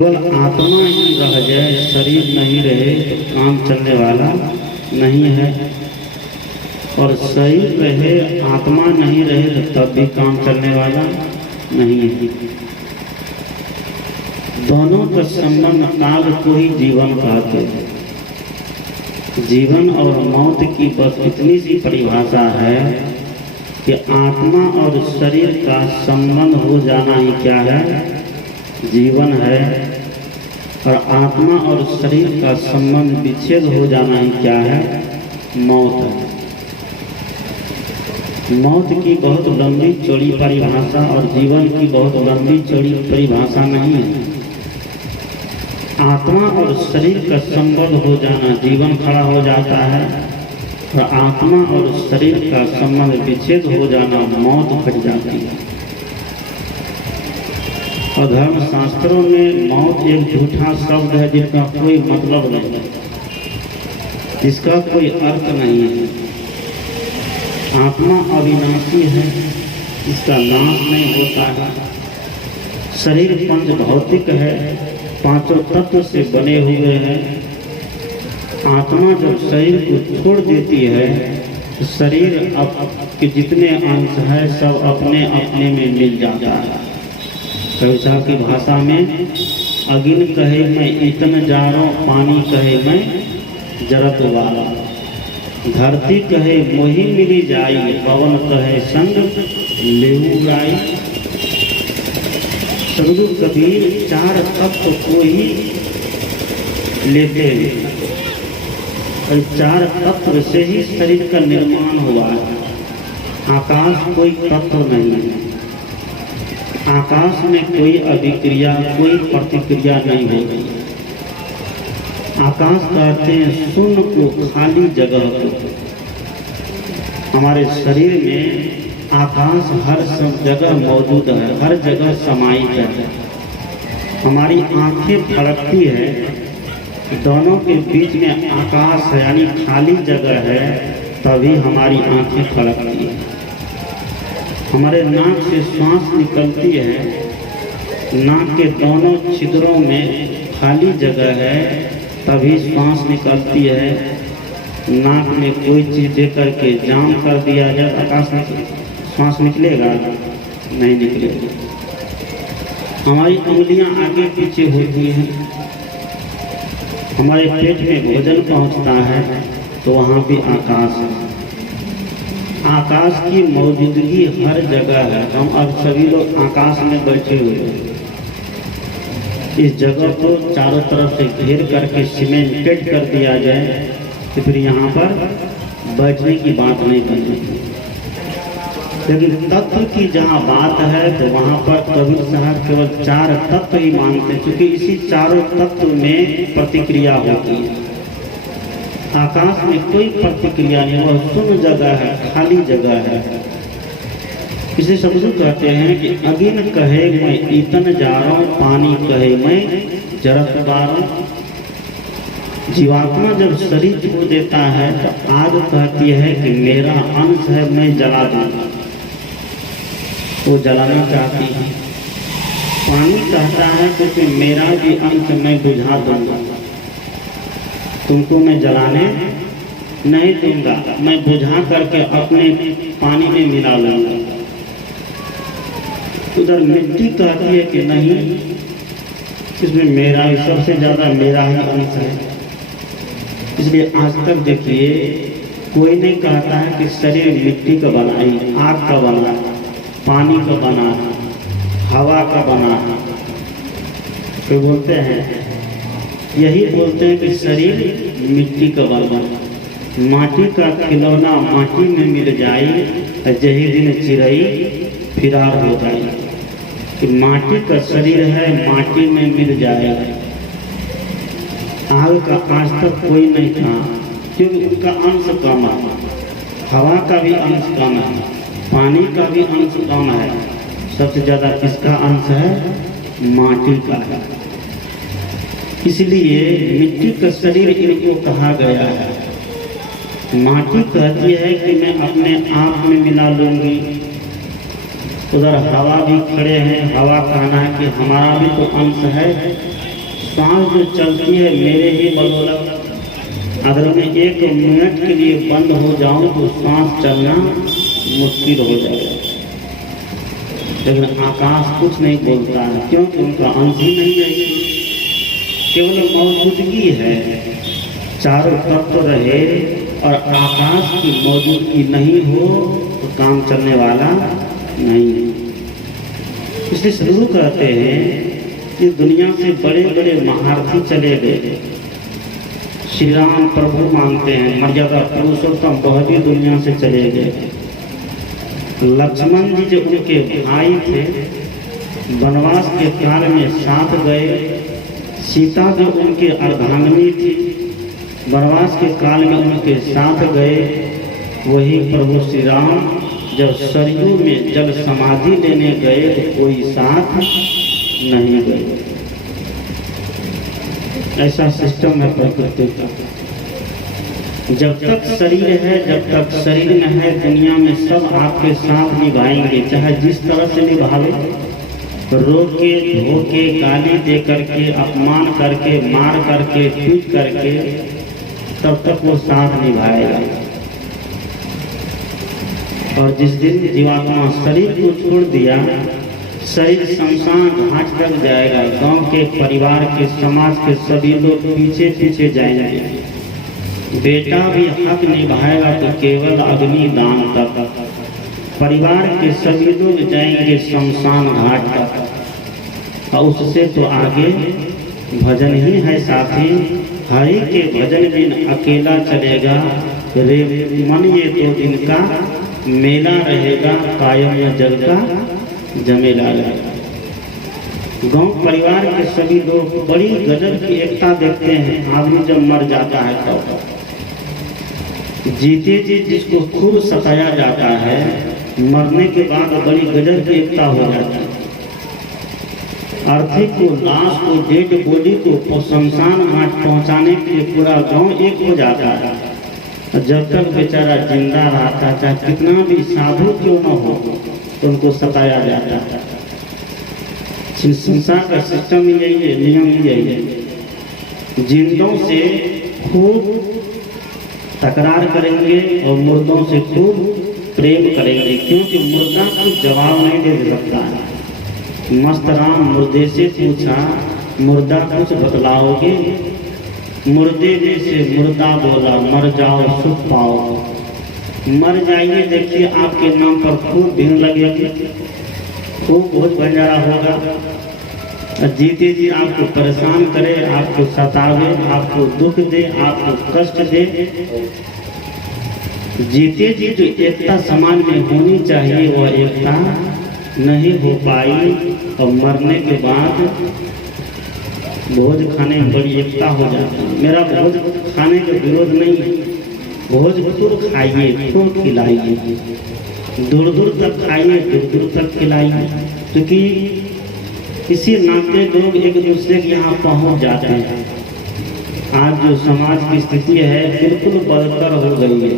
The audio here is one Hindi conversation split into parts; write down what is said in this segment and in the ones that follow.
केवल आत्मा ही रह जाए, शरीर नहीं रहे तो काम चलने वाला नहीं है। और शरीर रहे, आत्मा नहीं रहे तो तब भी काम चलने वाला नहीं है। दोनों का संबंध काल को ही जीवन कहते हैं। जीवन और मौत की बस इतनी सी परिभाषा है कि आत्मा और शरीर का संबंध हो जाना ही क्या है, जीवन है। और आत्मा और शरीर का संबंध विच्छेद हो जाना ही क्या है, मौत है। मौत की बहुत लंबी चौड़ी परिभाषा और जीवन की बहुत लंबी चौड़ी परिभाषा नहीं है। आत्मा और शरीर का संबंध हो जाना जीवन खड़ा हो जाता है, और आत्मा और शरीर का संबंध विच्छेद हो जाना मौत घट जाती है। और धर्म शास्त्रों में मौत एक झूठा शब्द है जिसका कोई मतलब नहीं है, जिसका कोई अर्थ नहीं है। आत्मा अविनाशी है, इसका नाश नहीं होता है। शरीर पंच भौतिक है, पांचों तत्व से बने हुए हैं। आत्मा जब शरीर को छोड़ देती है तो शरीर के जितने अंश है सब अपने अपने में मिल जाता है। कविता की भाषा में अगिन कहे मैं इतन जारो, पानी कहे मैं जरत वाला, धरती कहे मोही मिली जाई, पवन कहे संग लेहू गाई। सदगुरु कबीर चार तत्व को ही लेते हैं, और चार तत्व से ही शरीर का निर्माण हुआ है। आकाश कोई तत्व नहीं है। आकाश में कोई अभिक्रिया, कोई प्रतिक्रिया नहीं होती। आकाश कहते हैं शून्य को, खाली जगह को। हमारे शरीर में आकाश हर सब जगह मौजूद है, हर जगह समाहित है। हमारी आंखें फड़कती है, दोनों के बीच में आकाश है यानी खाली जगह है, तभी हमारी आंखें फड़कती है। हमारे नाक से श्वास निकलती है, नाक के दोनों छिद्रों में खाली जगह है, तभी श्वास निकलती है। नाक में कोई चीज़ देकर के जाम कर दिया जाए, आकाश में श्वास निकलेगा? नहीं निकलेगा। हमारी उंगलियां आगे पीछे होती हैं। हमारे पेट में भोजन पहुंचता है तो वहाँ भी आकाश है। आकाश की मौजूदगी हर जगह है। हम अब सभी लोग आकाश में बैठे हुए हैं। इस जगह को चारों तरफ से घेर करके सीमेंटेड कर दिया जाए तो फिर यहाँ पर बैठने की बात नहीं बनेगी। लेकिन तत्व की जहाँ बात है तो वहाँ पर कबीर साहब केवल चार तत्व ही मानते हैं, क्योंकि इसी चारों तत्व में प्रतिक्रिया होती है। आकाश में कोई प्रतिक्रिया नहीं, वह शून्य जगह है, खाली जगह है। इसे सदगुरु कहते हैं कि अगिन कहे मैं इतन जारो, पानी कहे मैं जरत बारो। जीवात्मा जब शरीर छोड़ देता है तो आग कहती है कि मेरा अंश है, मैं जला दूंगा। वो जलाना चाहती है। पानी कहता है कि मेरा भी अंश मैं बुझा दूंगा, तुमको मैं जलाने नहीं दूंगा, मैं बुझा करके अपने पानी में मिला लूंगा। उधर मिट्टी कहती है कि नहीं, इसमें मेरा ही सबसे ज्यादा मेरा ही अंश है। इसलिए आज तक देखिए कोई नहीं कहता है कि शरीर मिट्टी का बना है, आग का बना है, पानी का बना है, हवा का बना है। तो बोलते हैं, यही बोलते हैं कि शरीर मिट्टी का बना, माटी का खिलौना माटी में मिल जाए, जही दिन चिड़ई फिरार हो जाए। कि माटी का शरीर है, माटी में मिल जाए। आग का आज तक कोई नहीं था, क्योंकि उसका अंश कम है। हवा का भी अंश कम है, पानी का भी अंश कम है। सबसे ज्यादा किसका अंश है? माटी का है। इसलिए मिट्टी का शरीर इनको कहा गया है। माटी कहती है कि मैं अपने आप में मिला लूंगी। उधर हवा भी खड़े हैं, हवा कहना है कि हमारा भी तो अंश है, सांस जो चलती है मेरे ही बदौलत, अगर मैं 1 मिनट के लिए बंद हो जाऊं तो सांस चलना मुश्किल हो जाएगा। लेकिन आकाश कुछ नहीं बोलता है, क्योंकि उनका अंश ही नहीं है, केवल मौजूदगी है। चारों तत्व रहे और आकाश की मौजूदगी नहीं हो तो काम चलने वाला नहीं है। इसलिए सदगुरु कहते हैं कि दुनिया से बड़े बड़े महारथी चले गए। श्री राम प्रभु मानते हैं, मर्यादा पुरुषोत्तम वह भी दुनिया से चले गए। लक्ष्मण जी जो उनके भाई थे, वनवास के काल में साथ गए। सीता जो उनके अर्धांगिनी थी, वनवास के काल में उनके साथ गए। वही प्रभु श्री राम जब सरयू में जल समाधि लेने गए तो कोई साथ नहीं गए। ऐसा सिस्टम है प्रकृति का। जब तक शरीर है, जब तक शरीर में है, दुनिया में सब आपके साथ निभाएंगे, चाहे जिस तरह से निभावे, रोक के, धोके, गाली दे करके, अपमान करके, मार करके, पीट करके, तब तक वो साथ निभाएगा। और जिस दिन जीवात्मा शरीर को छोड़ दिया, शरीर शमशान घाट तक जाएगा। गांव के, परिवार के, समाज के सभी लोग पीछे पीछे जाएंगे। बेटा भी हक निभाएगा तो केवल अग्नि दान तक। परिवार के सभी लोग जाएंगे शमशान घाट तक। और उससे तो आगे भजन ही है साथी। हरि के भजन बिन अकेला चलेगा, रे मन ये 2 दिन का मेला रहेगा, कायम जल का जमेला रहेगा। गांव परिवार के सभी लोग बड़ी गजब की एकता देखते हैं। आदमी जब मर जाता है तो जीते जी जिसको खूब सताया जाता है, मरने के बाद बड़ी गजब की एकता हो जाती है। अर्थी को, लाश को, डेड बॉडी को शमशान घाट पहुंचाने के लिए पूरा गांव एक हो जाता है। जब तक बेचारा जिंदा रहता, चाहे कितना भी साधु क्यों न हो, तो उनको सताया जाता है। संसार का सिस्टम यही है, नियम यही है। जिंदों से खूब तकरार करेंगे और मुर्दों से खूब प्रेम करेंगे, क्योंकि मुर्दा कुछ जवाब नहीं दे सकता है। मस्त राम मुर्दे से पूछा, मुर्दा कुछ बतलाओगे? मुर्दे ने से मुर्दा बोला, मर जाओ सुख पाओ। मर जाइए, देखिए आपके नाम पर खूब भीड़ लगेगी, खूब भोज भंडारा होगा। जीते जी आपको परेशान करे, आपको सतावे, आपको दुख दे, आपको कष्ट दे। जीते जी जो एकता समाज में होनी चाहिए वो एकता नहीं हो पाई, और मरने के बाद भोज खाने में बड़ी एकता हो जाती है। मेरा भोज खाने का विरोध नहीं है, भोज खूब खाइए, खूब खिलाइए, दूर दूर तक खाइए, दूर दूर तक खिलाइए, क्योंकि इसी नाते लोग एक दूसरे के यहाँ पहुँच जाते हैं। आज जो समाज की स्थिति है बिल्कुल बदतर हो गई है।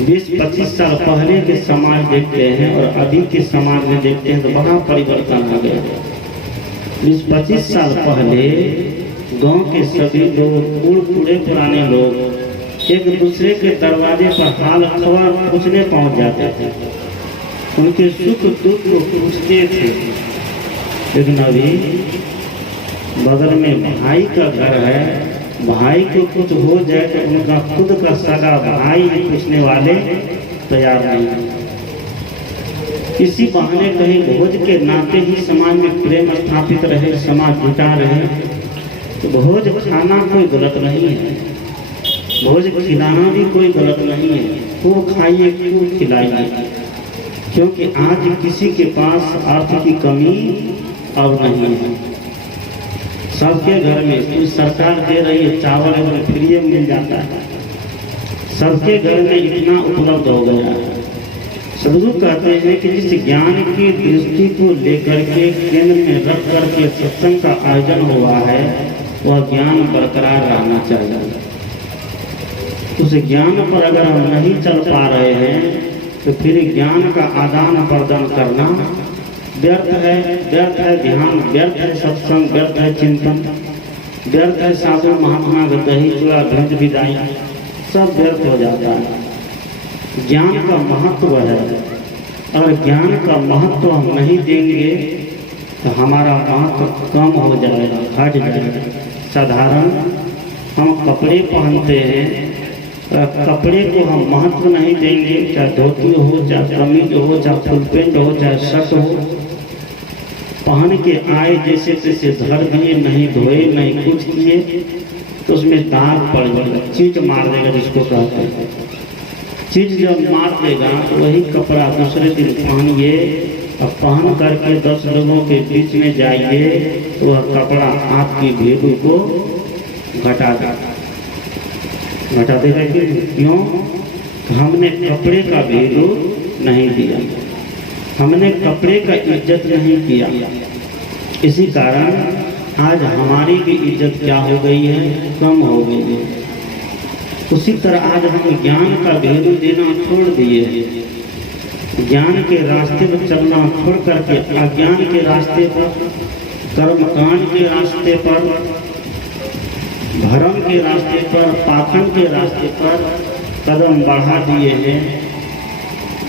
20-25 साल पहले के समाज देखते हैं और अभी के समाज में देखते हैं तो बड़ा परिवर्तन हो गया। 20-25 साल पहले गांव के सभी लोग, बूढ़े पुराने लोग एक दूसरे के दरवाजे पर हाल खबर पूछने पहुंच जाते थे, उनके सुख दुख को पूछते थे। लेकिन अभी बगल में भाई का घर है, भाई को कुछ हो जाए तो उनका खुद का सगा भाई ही पूछने वाले तैयार नहीं। इसी बहाने कहीं भोज के नाते ही समाज में प्रेम स्थापित रहे, समाज जुटा रहे। तो भोज खाना कोई गलत नहीं है, भोज खिलाना भी कोई गलत नहीं है। खूब खाइए, खूब खिलाइए, क्योंकि आज किसी के पास अर्थ की कमी अब नहीं है। सबके घर में कुछ सरकार दे रही है, चावल एकदम फ्री में मिल जाता है, सबके घर में इतना उपलब्ध हो गया है। सदगुरु कहते हैं कि जिस ज्ञान की दृष्टि को लेकर के केंद्र में रख करके सत्संग का आयोजन हुआ है, वह ज्ञान बरकरार रहना चाहिए। उस ज्ञान पर अगर हम नहीं चल पा रहे हैं तो फिर ज्ञान का आदान प्रदान करना व्यर्थ है ध्यान, व्यर्थ है सत्संग, व्यर्थ है चिंतन, व्यर्थ है साधु महात्मा का दही चूड़ा भेंट विदाई, सब व्यर्थ हो जाता है। ज्ञान का महत्व है, और ज्ञान का महत्व हम नहीं देंगे तो हमारा महत्व कम हो जाएगा, हट जाएगा। साधारण हम कपड़े पहनते हैं, कपड़े को हम महत्व नहीं देंगे, चाहे धोती हो, चाहे कमीज हो, चाहे फुल पेंट हो, चाहे शर्ट हो, पहन के आए जैसे तैसे धर दिए, नहीं धोए नहीं कुछ किए तो उसमें दाग पड़ जाएगा, चीज मार देगा जिसको कहते हैं। चीज जब मार देगा तो वही कपड़ा दूसरे दिन पहनिए और पहन करके 10 लोगों के बीच में जाइए तो वह कपड़ा आपकी भेदू को घटा देगा। क्यों? हमने कपड़े का भेदू नहीं दिया, हमने कपड़े का इज्जत नहीं किया। इसी कारण आज हमारी भी इज्जत क्या हो गई है, कम हो गई है। उसी तरह आज हम ज्ञान का भेदू देना छोड़ दिए, ज्ञान के रास्ते पर चलना छोड़ करके अज्ञान के रास्ते पर, कर्मकांड के रास्ते पर, भरम के रास्ते पर, पाखंड के रास्ते पर कदम बढ़ा दिए हैं।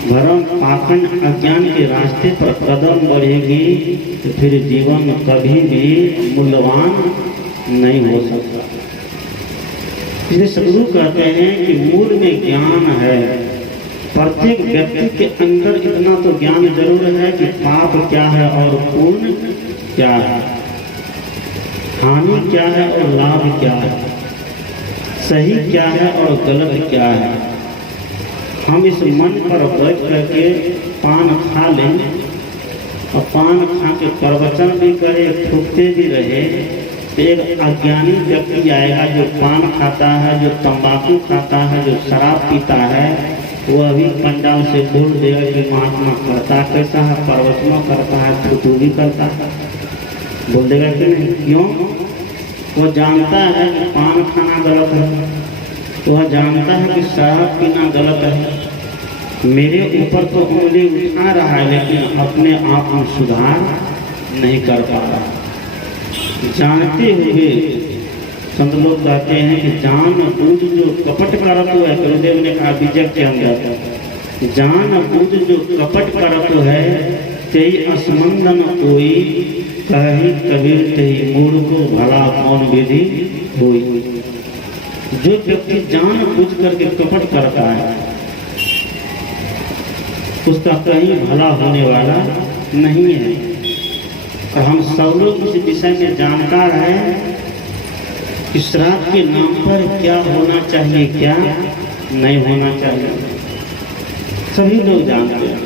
भरम पाखंड अज्ञान के रास्ते पर कदम बढ़ेगी तो फिर जीवन कभी भी मूल्यवान नहीं हो सकता। इसलिए सदगुरु कहते हैं कि मूल में ज्ञान है। प्रत्येक व्यक्ति के अंदर इतना तो ज्ञान जरूर है कि पाप क्या है और पुण्य क्या है, हानि क्या है और लाभ क्या है, सही क्या है और गलत क्या है। हम इस मन पर बैठ करके पान खा लें और पान खा के प्रवचन भी करें, थूकते भी रहे, तो एक अज्ञानी व्यक्ति आएगा जो पान खाता है, जो तंबाकू खाता है, जो शराब पीता है, वह भी पंडाल से बोल देगा कि महात्मा करता कैसा है, प्रवचनों करता है, थूथू भी करता है, बोल देगा कि नहीं। क्यों? वो जानता है कि पान खाना गलत है, वह जानता है कि शराब पीना गलत है। मेरे ऊपर तो उंगली उठा रहा है लेकिन अपने आप में सुधार नहीं कर पा रहा। जानते हुए संत लोग कहते हैं कि जान बूझ जो कपट करत है, गुरुदेव ने कहा बीजक के अंदर, जान बूझ जो कपट करत है तेई असमंदन कोई, कही कबीर तेई मूढ़ को भला कौन विधि हुई। जो व्यक्ति जान बूझ करके कपट करता है उसका कहीं भला होने वाला नहीं है। और हम सब लोग इस विषय में जानकार हैं कि श्राद्ध के नाम पर क्या होना चाहिए, क्या नहीं होना चाहिए, सभी लोग जानते हैं।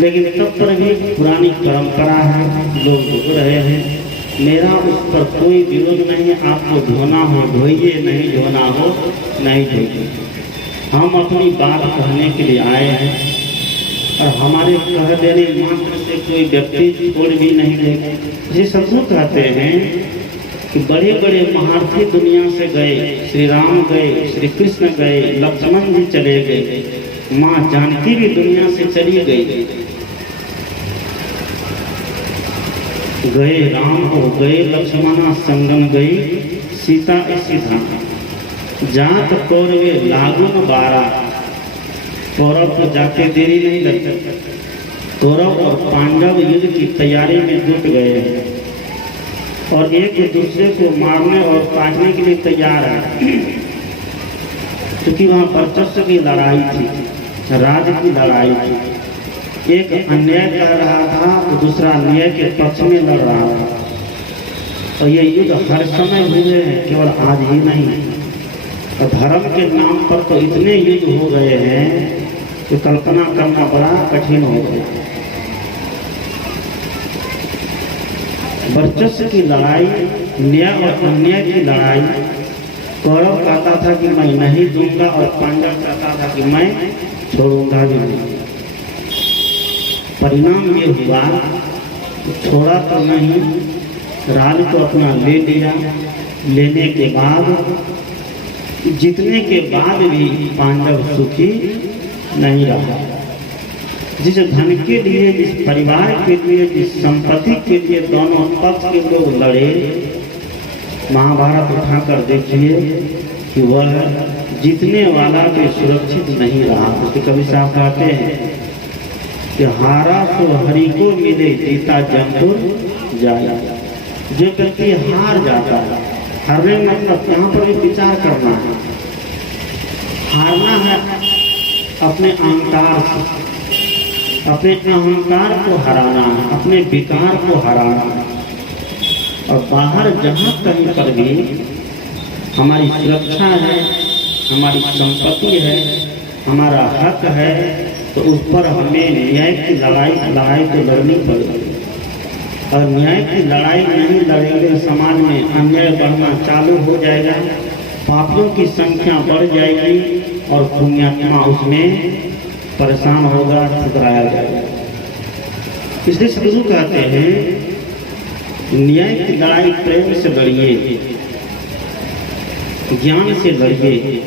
लेकिन तब पर भी पुरानी परंपरा है, लोग झुक रहे हैं। मेरा उस पर कोई विरोध नहीं है, आपको धोना हो धोइए, नहीं धोना हो नहीं धोइए। हम अपनी बात कहने के लिए आए हैं और हमारे कह देने मात्र से कोई व्यक्ति छोड़ भी नहीं देगा। ये सदगुरु कहते हैं कि बड़े बड़े महारथी दुनिया से गए, श्री राम गए, श्री कृष्ण गए, लक्ष्मण जी चले गए, माँ जानकी भी दुनिया से चली गई। गए राम हो गए लक्ष्मणा संगम गई, सीता ऐसी धाम जात कौरवे लागुन बारा। कौरव को जाते देरी नहीं लगती, कौरव और पांडव युद्ध की तैयारी में जुट गए हैं और एक दूसरे को मारने और काटने के लिए तैयार है। क्योंकि वहाँ वर्चस्व की लड़ाई थी, राज्य की लड़ाई थी। एक अन्याय कर रहा था तो दूसरा अन्याय के पक्ष में लड़ रहा था। और ये युद्ध हर समय हुए हैं, केवल आज ही नहीं। और धर्म के नाम पर तो इतने युद्ध हो गए हैं कि कल्पना करना बड़ा कठिन हो गया। वर्चस्व की लड़ाई, न्याय और अन्याय की लड़ाई। कौरव कहता था कि मैं नहीं दूंगा और पांडव कहता था कि मैं छोड़ूंगा भी नहीं। परिणाम ये हुआ, थोड़ा तो नहीं, राज को अपना ले लिया। लेने के बाद, जीतने के बाद भी पांडव सुखी नहीं रहा। जिस धन के लिए, जिस परिवार के लिए, जिस संपत्ति के लिए दोनों पक्ष के लोग लड़े, महाभारत उठाकर देखिए कि वह जीतने वाला भी सुरक्षित नहीं रहा। उसके कवि साहब कहते हैं कि हारा तो हरि को मिले, जीता जमपुर जाए। जो व्यक्ति हार जाता है, हारने मतलब यहाँ पर भी विचार करना है। हारना है अपने अहंकार से, अपने अहंकार को हराना है, अपने विकार को हराना है। और बाहर जहाँ कहीं पर भी हमारी सुरक्षा है, हमारी संपत्ति है, हमारा हक है, तो उस पर हमें न्याय की लड़ाई तो लड़नी पड़ेगी। और न्याय की लड़ाई नहीं लड़ेंगे, समाज में अन्याय बढ़ना चालू हो जाएगा, पापियों की संख्या बढ़ जाएगी और पुण्यात्मा उसमें परेशान होगा, ठुकराया जाएगा। इसलिए सदगुरु कहते हैं न्याय की लड़ाई प्रेम से लड़िए, ज्ञान से लड़िए।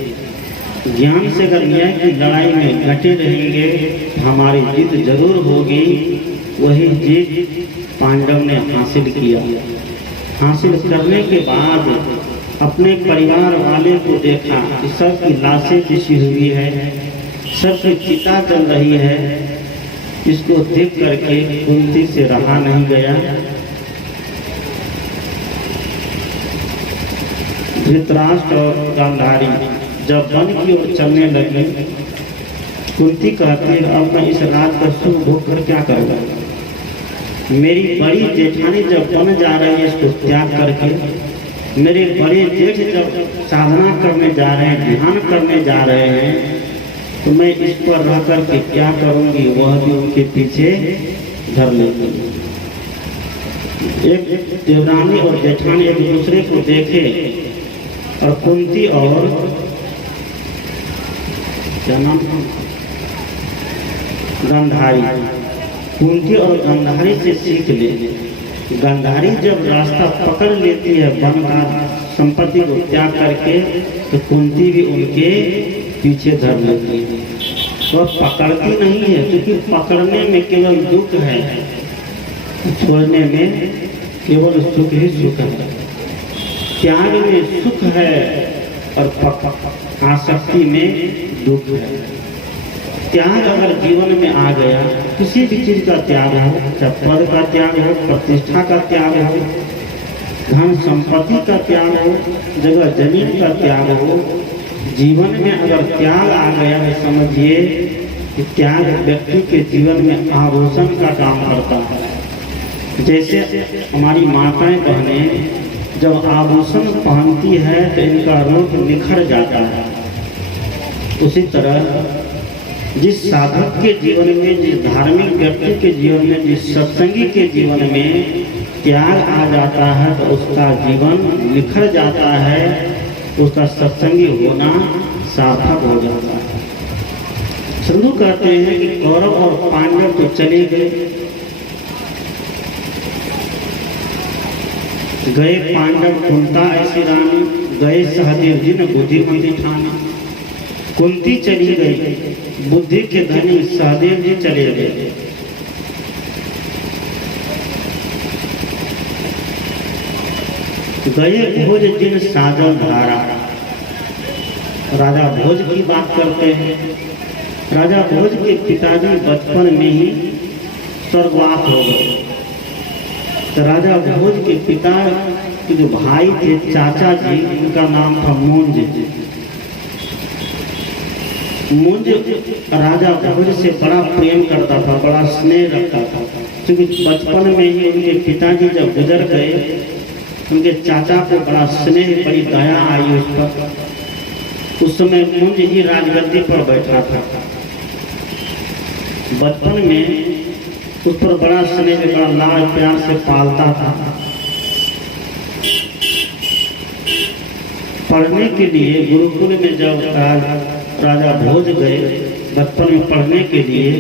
ज्ञान से अगर न्याय की लड़ाई में डटे रहेंगे हमारी जीत जरूर होगी। वही जीत पांडव ने हासिल किया। हासिल करने के बाद अपने परिवार वाले को देखा कि सबकी लाशें बिछी हुई है, सबकी चिता चल रही है। इसको देख करके कुंती से रहा नहीं गया। धृतराष्ट्र और गांधारी जब वन की ओर चलने लगे, कुंती कहती है अब मैं इस रात का सुख भोग कर क्या करूँगा। मेरी बड़ी जेठानी जब वन जा रही है इसको त्याग करके, मेरे बड़े जेठ जब साधना करने जा रहे हैं, ध्यान करने जा रहे हैं, तो मैं इस पर रह करके क्या करूँगी। वह भी उनके पीछे धर लेती। एक देवरानी और जेठानी एक दूसरे को देखे और कुंती और क्या नाम गांधारी, कुंती और गांधारी से सीख ले। गांधारी जब रास्ता पकड़ लेती है वन का संपत्ति को त्याग करके, तो कुंती भी उनके पीछे धर लेती है। वह तो पकड़ती नहीं है, क्योंकि पकड़ने में केवल दुख है, छोड़ने में केवल सुख ही सुख है। त्याग में सुख है और आसक्ति में दुख है। त्याग अगर जीवन में आ गया, किसी भी चीज का त्याग हो, चाहे पद का त्याग हो, प्रतिष्ठा का त्याग हो, धन संपत्ति का त्याग हो, जगह जमीन का त्याग हो, जीवन में अगर त्याग आ गया तो समझिए कि त्याग व्यक्ति के जीवन में आभूषण का काम करता है। जैसे हमारी माताएं बहनें जब आभूषण पहनती है तो इनका रूप निखर जाता है। उसी तरह जिस साधक के जीवन में, जिस धार्मिक व्यक्ति के जीवन में, जिस सत्संगी के जीवन में त्याग आ जाता है तो उसका जीवन निखर जाता है, उसका सत्संगी होना सार्थक हो जाता है। संधु कहते हैं कि कौरव और पांडव तो चले गए, गए पांडव कुंता ऐसी रानी, गए सहदेव जी ने बुद्धिमती ठानी। कुंती चली गई, बुद्धि के धनी सहदेव जी चले गए। गए भोज जिन साजल धारा। राजा भोज की बात करते हैं। राजा भोज के पिताजी बचपन में ही स्वर्गवास हो गए। तो राजा भोज के पिता के जो भाई थे, चाचा जी, उनका नाम था मुंज। मुंज राजा भोज से बड़ा प्रेम करता था, बड़ा स्नेह रखता था। क्योंकि बचपन में ही उनके पिताजी जब गुजर गए, उनके चाचा को बड़ा स्नेह, बड़ी दया आई उस पर। उस समय मुंज ही राजगद्दी पर बैठा था। बचपन में उस पर बड़ा स्नेह, बड़ा लाड प्यार से पालता था। पढ़ने के लिए गुरुकुल में जब राजा भोज गए बचपन में पढ़ने के लिए,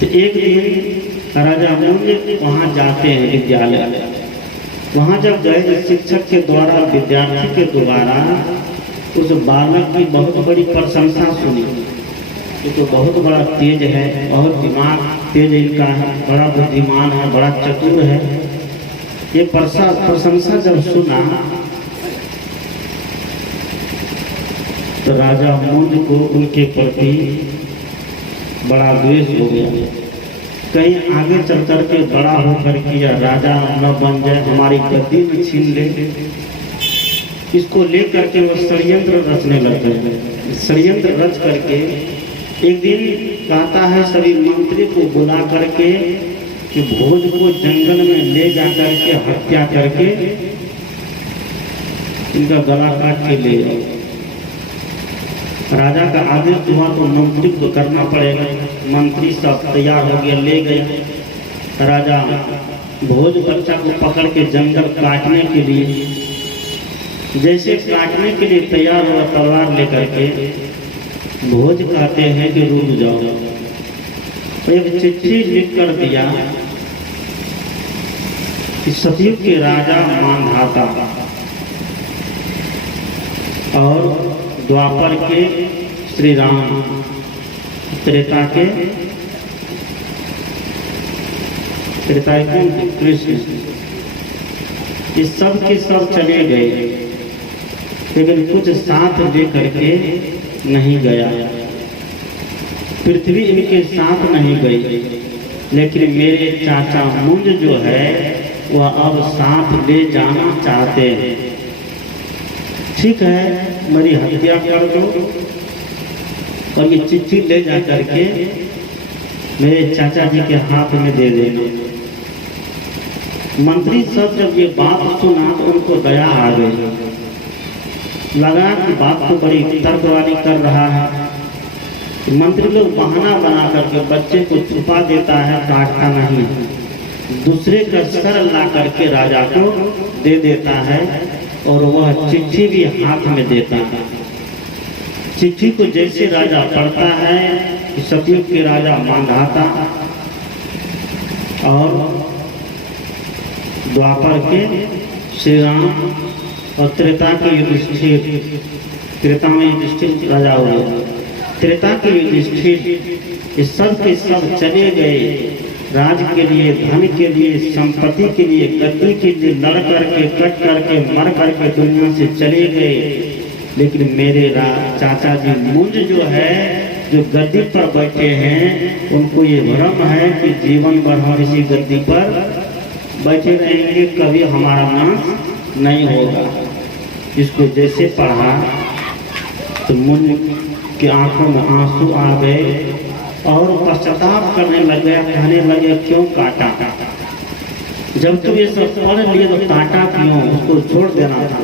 तो एक दिन राजा मुंज वहाँ जाते हैं विद्यालय। वहाँ जब गए शिक्षक के द्वारा, विद्यार्थी के द्वारा उस बालक की बहुत बड़ी प्रशंसा सुनी। ये तो बहुत बड़ा तेज है, बहुत दिमाग तेज इनका है, बड़ा बुद्धिमान है, बड़ा चतुर है। ये प्रशंसा जब सुना तो राजा मुंज को उनके प्रति बड़ा द्वेष हो गया। कहीं आगे चल करके बड़ा होकर के या राजा न बन जाए, हमारी गद्दी में छीन ले, इसको लेकर के वो षड्यंत्र रचने लग गए। षड्यंत्र रच करके एक दिन कहता है सभी मंत्री को बुला करके कि भोज को जंगल में ले जा करके हत्या करके इनका गला काट के ले जाओ। राजा का आदेश हुआ तो मंत्री को करना पड़ेगा। मंत्री सब तैयार हो गया, ले गए। राजा भोज बच्चा को पकड़ के जंगल काटने के लिए, जैसे काटने के लिए तैयार हुआ तलवार लेकर के, भोज कहते हैं कि रुक जाओ। एक चिट्ठी लिख कर दिया कि सतयुग के राजा मानधाता और द्वापर के श्री राम, त्रेता के कृष्ण, ये सब के सब चले गए, लेकिन कुछ साथ लेकर के नहीं गया। पृथ्वी इनके साथ नहीं गई, लेकिन मेरे चाचा मुंज जो है वह अब साथ ले जाना चाहते हैं। ठीक है, मेरी हत्या कर दो और ये चिट्ठी ले जा करके मेरे चाचा जी के हाथ में दे देना। मंत्री सब जब ये बात सुना तो उनको दया आ गई, लगा कि बात तो बड़ी तर्क वाली कर रहा है। मंत्री लोग बहाना बना करके बच्चे को छुपा देता है, काटता नहीं, दूसरे का सर ला करके राजा को दे देता है और वह चिट्ठी भी हाथ में देता है। चिट्ठी को जैसे राजा पढ़ता है कि सतयुग के राजा मानधाता और द्वापर के श्री राम और त्रेता के युधिष्ठिर, त्रेता में युधिष्ठिर राजा हुए, त्रेता के युधिष्ठिर, ये सब के सब चले गए राज के लिए, धन के लिए, संपत्ति के लिए, गद्दी के लिए, लड़ करके, कट करके, मर करके दुनिया से चले गए। लेकिन मेरे चाचा जी मुंज जो है, जो गद्दी पर बैठे हैं, उनको ये भ्रम है कि जीवन भर हम इसी गद्दी पर बैठे रहेंगे, कभी हमारा नाश नहीं होगा। इसको जैसे पढ़ा तो मुंज की आंखों में आंसू आ गए और पश्चाताप करने लगे, कहने लगे क्यों काटा, जब तुम ये सब पढ़ लिए तो काटा क्यों, उसको छोड़ देना था।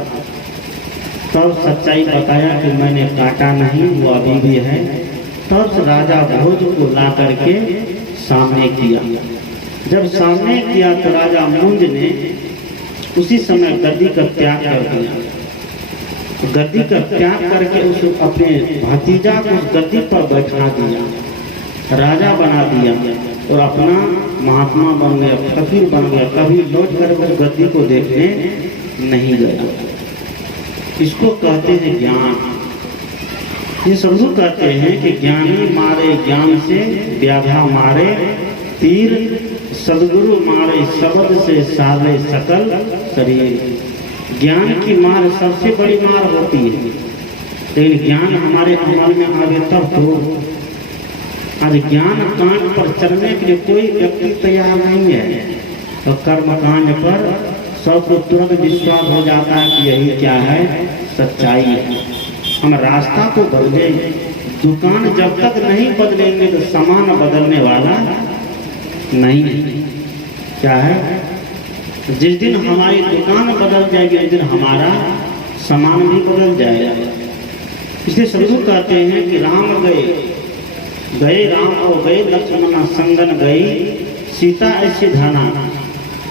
तब सच्चाई बताया कि मैंने काटा नहीं, वो अभी भी है। तब राजा भोज को ला करके सामने किया। जब सामने किया तो राजा मुंज ने उसी समय गद्दी का त्याग कर दिया। गद्दी का त्याग करके उस अपने भतीजा को उस गद्दी पर बैठा दिया, राजा बना दिया और अपना महात्मा बन गया, फकीर बन गया। कभी लौट कर उस गद्दी को देखने नहीं गया। इसको कहते हैं ज्ञान। ये समझो कहते हैं कि ज्ञानी मारे ज्ञान से, व्याधा मारे तीर, सदगुरु मारे शब्द से, साले सकल शरीर। ज्ञान की मार सबसे बड़ी मार होती है, लेकिन ज्ञान हमारे अमल में आगे तब तो। आज ज्ञान कांड पर चलने के लिए कोई व्यक्ति तैयार नहीं है, तो कर्मकांड पर सबको तुरंत विश्वास हो जाता है कि यही क्या है, सच्चाई है। हम रास्ता को बदले, दुकान जब तक नहीं बदलेंगे तो सामान बदलने वाला नहीं। क्या है, जिस दिन हमारी दुकान बदल जाएगी उस दिन हमारा सामान भी बदल जाएगा। इसलिए सदगुरु कहते हैं कि राम गए राम और गए लक्ष्मण संगन गई, सीता ऐसी धना,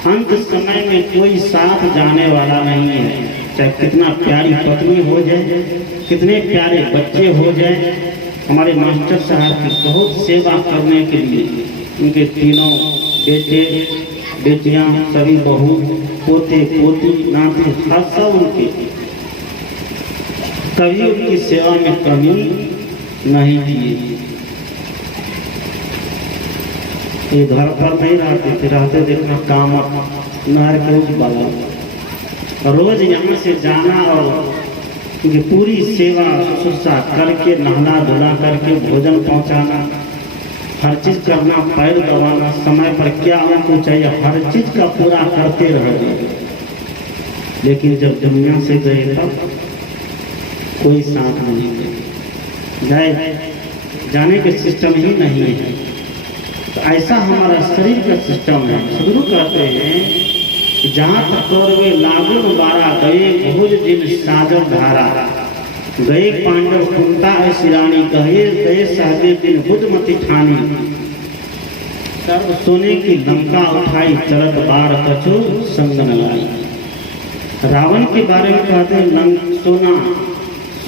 अंत समय में कोई साथ जाने वाला नहीं है। चाहे कितना प्यारी पत्नी हो जाए, कितने प्यारे बच्चे हो जाए, हमारे मास्टर साहब की बहुत सेवा करने के लिए उनके तीनों बेटे बेटियां, सभी बहू, पोते पोती, नाते, सब उनके, कभी उनकी सेवा में कमी नहीं की। ये घर पर नहीं रहते थे, रहते देखना काम नहर के उस बगल, रोज यहाँ से जाना और उनकी पूरी सेवा शुश्रूषा करके, नहला धुला करके, भोजन पहुँचाना, हर चीज करना, पैर दबाना, समय पर क्या उनको चाहिए हर चीज का पूरा करते रहे। लेकिन जब दुनिया से गए तब कोई साथ नहीं गए, जाने के सिस्टम ही नहीं है। तो ऐसा हमारा शरीर का सिस्टम है। सदगुरु कहते हैं जहाँ तक तोरवे लागुन बारा गए भुज दिन सागर धारा, गए पांडव कुंता ऐसी रानी, कहे गए सहदे दिन बुद्धमती ठानी, सर्व सोने की लंका उठाई, चलत बार कछु संग न लाई। रावण के बारे में कहते हैं सोना,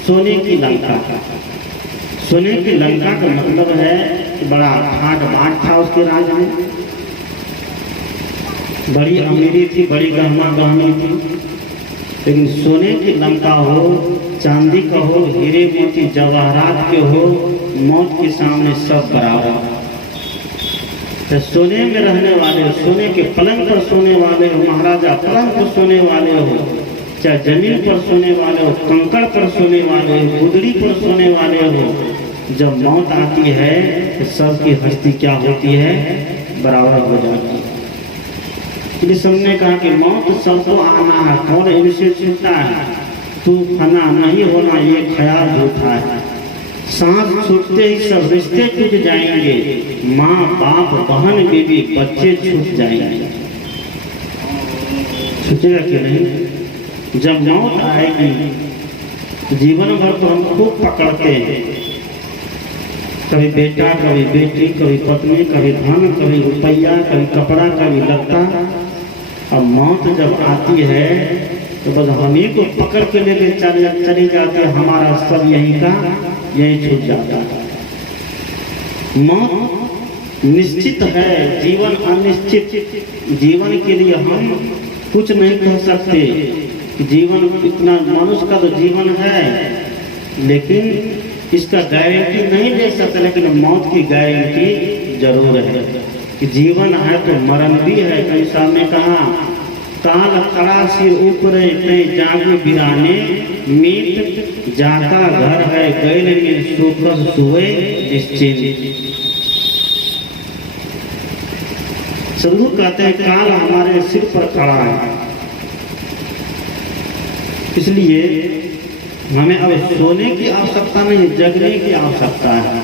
सोने की लंका। सोने की लंका का मतलब है कि बड़ा ठाट बाट था उसके राज में, बड़ी अमीरी थी, बड़ी गहमा गहमी थी। लेकिन सोने की लंका हो, चांदी का हो, हीरे मोती जवाहरात के हो, मौत के सामने सब बराबर। तो सोने में रहने वाले, सोने के पलंग पर सोने वाले हो, महाराजा पलंग पर सोने वाले हो, चाहे जमीन पर सोने वाले हो, कंकड़ पर सोने वाले हो, गुदड़ी पर सोने वाले हो, जब मौत आती है तो सबकी हस्ती क्या होती है, बराबर हो जाती है। इसलिए सबने कहा कि मौत सबको आना है, कौन इनसे छूटता है, तू फना नहीं होना ये ख्याल झूठा है। सांस छूटते ही सब रिश्ते टूट जाएंगे, माँ बाप बहन बीवी बच्चे छूट जाएंगे। छूटेगा कि नहीं? जब मौत आएगी जीवन भर तो हम खूब पकड़ते हैं, कभी बेटा, कभी बेटी, कभी पत्नी, कभी धन, कभी रुपया, कभी कपड़ा, कभी लत्ता। अब मौत जब आती है तो बस हम ही को पकड़ के लेके चली जाते, हमारा सब यहीं का यही छूट जाता है। मौत निश्चित है, जीवन अनिश्चित। जीवन के लिए हम कुछ नहीं कह सकते। जीवन इतना, मनुष्य का तो जीवन है लेकिन इसका गारंटी नहीं ले सकते, लेकिन मौत की गारंटी जरूर है कि जीवन है तो मरण भी है। कई साल में कहा काल खड़ा सिर ऊपरे कई जागे बिराने, मीत जाता घर है गैल में सोकर सोए निश्चिंत। सदगुरु कहते हैं काल हमारे सिर पर खड़ा है, इसलिए हमें अब सोने की आवश्यकता नहीं, जगने की आवश्यकता है।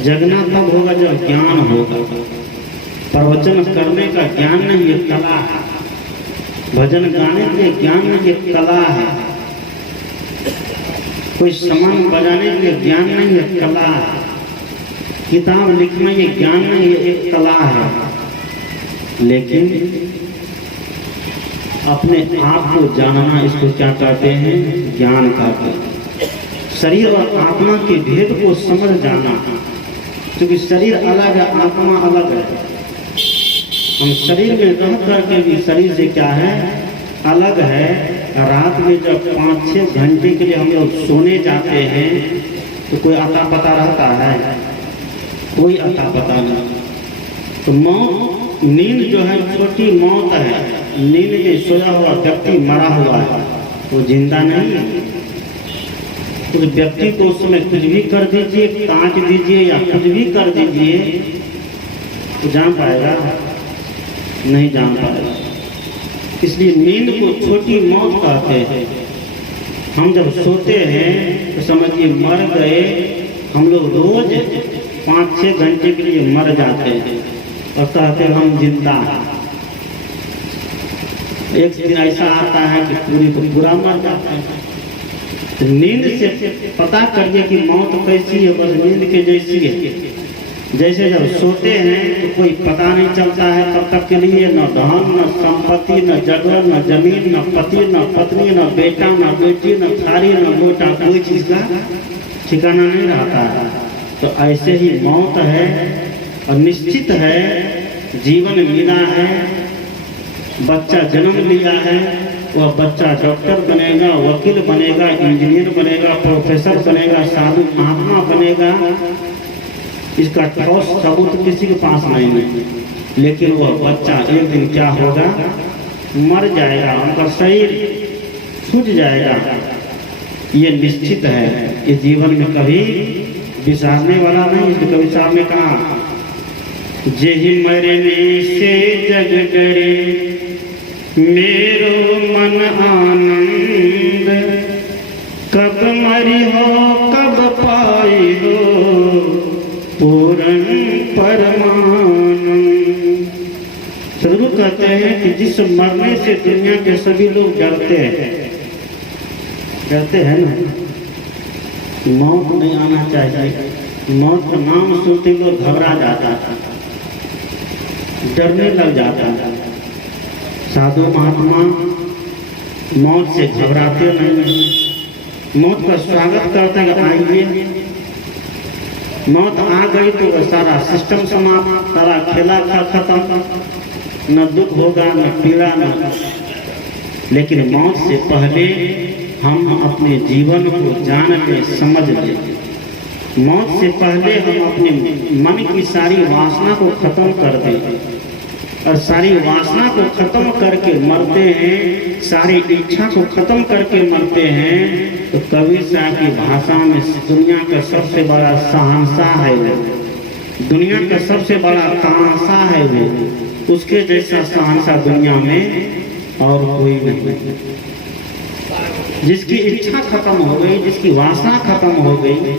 जगना तब होगा जब ज्ञान होगा। प्रवचन करने का ज्ञान नहीं, ये कला है। भजन गाने के ज्ञान नहीं, ये कला है। कोई सामान बजाने के ज्ञान नहीं, ये कला है। किताब लिखना ये ज्ञान नहीं, ये एक कला है। लेकिन अपने आप को जानना, इसको क्या कहते हैं, ज्ञान कहते हैं। शरीर और आत्मा के भेद को समझ जाना, क्योंकि शरीर अलग है, आत्मा अलग है। हम शरीर में रह करके भी शरीर से क्या है, अलग है। रात में जब 5-6 घंटे के लिए हम लोग सोने जाते हैं तो कोई अता पता रहता है, कोई अता पता नहीं। तो मौत, नींद जो है छोटी मौत है। नींद में सोया हुआ व्यक्ति मरा हुआ है, वो जिंदा नहीं है। उस व्यक्ति को उस समय कुछ भी कर दीजिए, काट दीजिए या कुछ भी कर दीजिए, तो जान पाएगा नहीं, जान पाएगा। इसलिए नींद को छोटी मौत कहते हैं। हम जब सोते हैं तो समझिए मर गए। हम लोग रोज 5-6 घंटे के लिए मर जाते हैं और कहते हैं हम जिंदा हैं। एक दिन ऐसा आता है कि पूरी को पूरा मर जाता है। तो नींद से पता करिए कि मौत कैसी है, बस नींद के जैसी है। जैसे जब सोते हैं तो कोई पता नहीं चलता है तब तक के लिए, न धन, न संपत्ति, न जगह, न जमीन, न पति, न पत्नी, न बेटा, न बेटी, न थारी, न मोटा, कोई चीज का ठिकाना नहीं रहता है। तो ऐसे ही मौत है और निश्चित है। जीवन मिला है, बच्चा जन्म लिया है, वह बच्चा डॉक्टर बनेगा, वकील बनेगा, इंजीनियर बनेगा, प्रोफेसर बनेगा, साधु महात्मा बनेगा। इसका ठोस सबूत किसी के पास नहीं है। लेकिन वह बच्चा एक दिन क्या होगा, मर जाएगा, उनका शरीर छूट जाएगा, ये निश्चित है। ये जीवन में कभी विसारने वाला नहीं। इसलिए कवि साहब ने कहा, जेहि मरने से जग डरे मेरो मन आनंद, कब मरी हो कब पाई हो पूर्ण परमानंद। सदगुरु कहते हैं कि जिस मरने से दुनिया के सभी लोग डरते हैं ना, मौत नहीं आना चाहिए। मौत का नाम सुनते लोग घबरा जाता है, डरने लग जाता है। साधु महात्मा मौत से घबराते नहीं, मौत का स्वागत करते हैं। आइए, मौत आ गई तो सारा सिस्टम समाप्त, सारा खेला खत्म, न दुख होगा न पीड़ा न। लेकिन मौत से पहले हम अपने जीवन को जान ले, समझ ले। मौत से पहले हम अपने मन की सारी वासना को खत्म कर दें, और सारी वासना को खत्म करके मरते हैं, सारी इच्छा को खत्म करके मरते हैं। तो कबीर साहब की भाषा में दुनिया का सबसे बड़ा शहंशाह है वो, दुनिया का सबसे बड़ा तानाशाह है वो। उसके जैसा शहंशाह दुनिया में और कोई नहीं। जिसकी इच्छा खत्म हो गई, जिसकी वासना खत्म हो गई,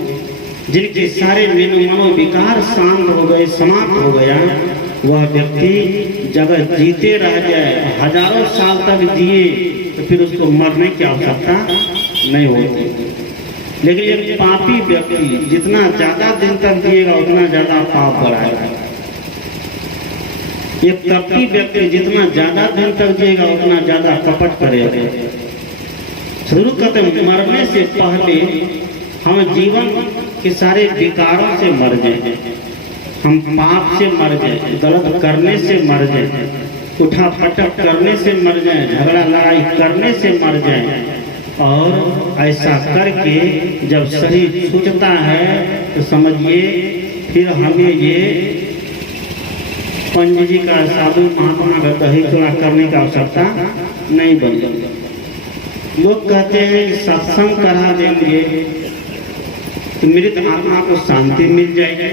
जिनके सारे मनोविकार शांत हो गए, समाप्त हो गया, वह व्यक्ति जगह जीते रह जाए, हजारों साल तक जिए, तो फिर उसको मरने की आवश्यकता नहीं होती। लेकिन एक पापी व्यक्ति जितना ज्यादा दिन तक जिएगा उतना ज्यादा पाप बढ़ाएगा। एक कपटी व्यक्ति जितना ज्यादा दिन तक जिएगा उतना ज्यादा कपट करेगा। शुरू कहते मरने से पहले हम जीवन के सारे विकारों से मर जाए, हम पाप से मर जाए, गलत करने से मर जाए, उठा पटक करने से मर जाए, झगड़ा लड़ाई करने से मर जाए। और ऐसा करके जब शरीर छूटता है तो समझिए फिर हमें ये पंडित जी का, साधु महात्मा का दही चूड़ा करने की आवश्यकता नहीं बनी। लोग कहते हैं कि सत्संग करा देंगे तो मृत आत्मा को शांति मिल जाएगी।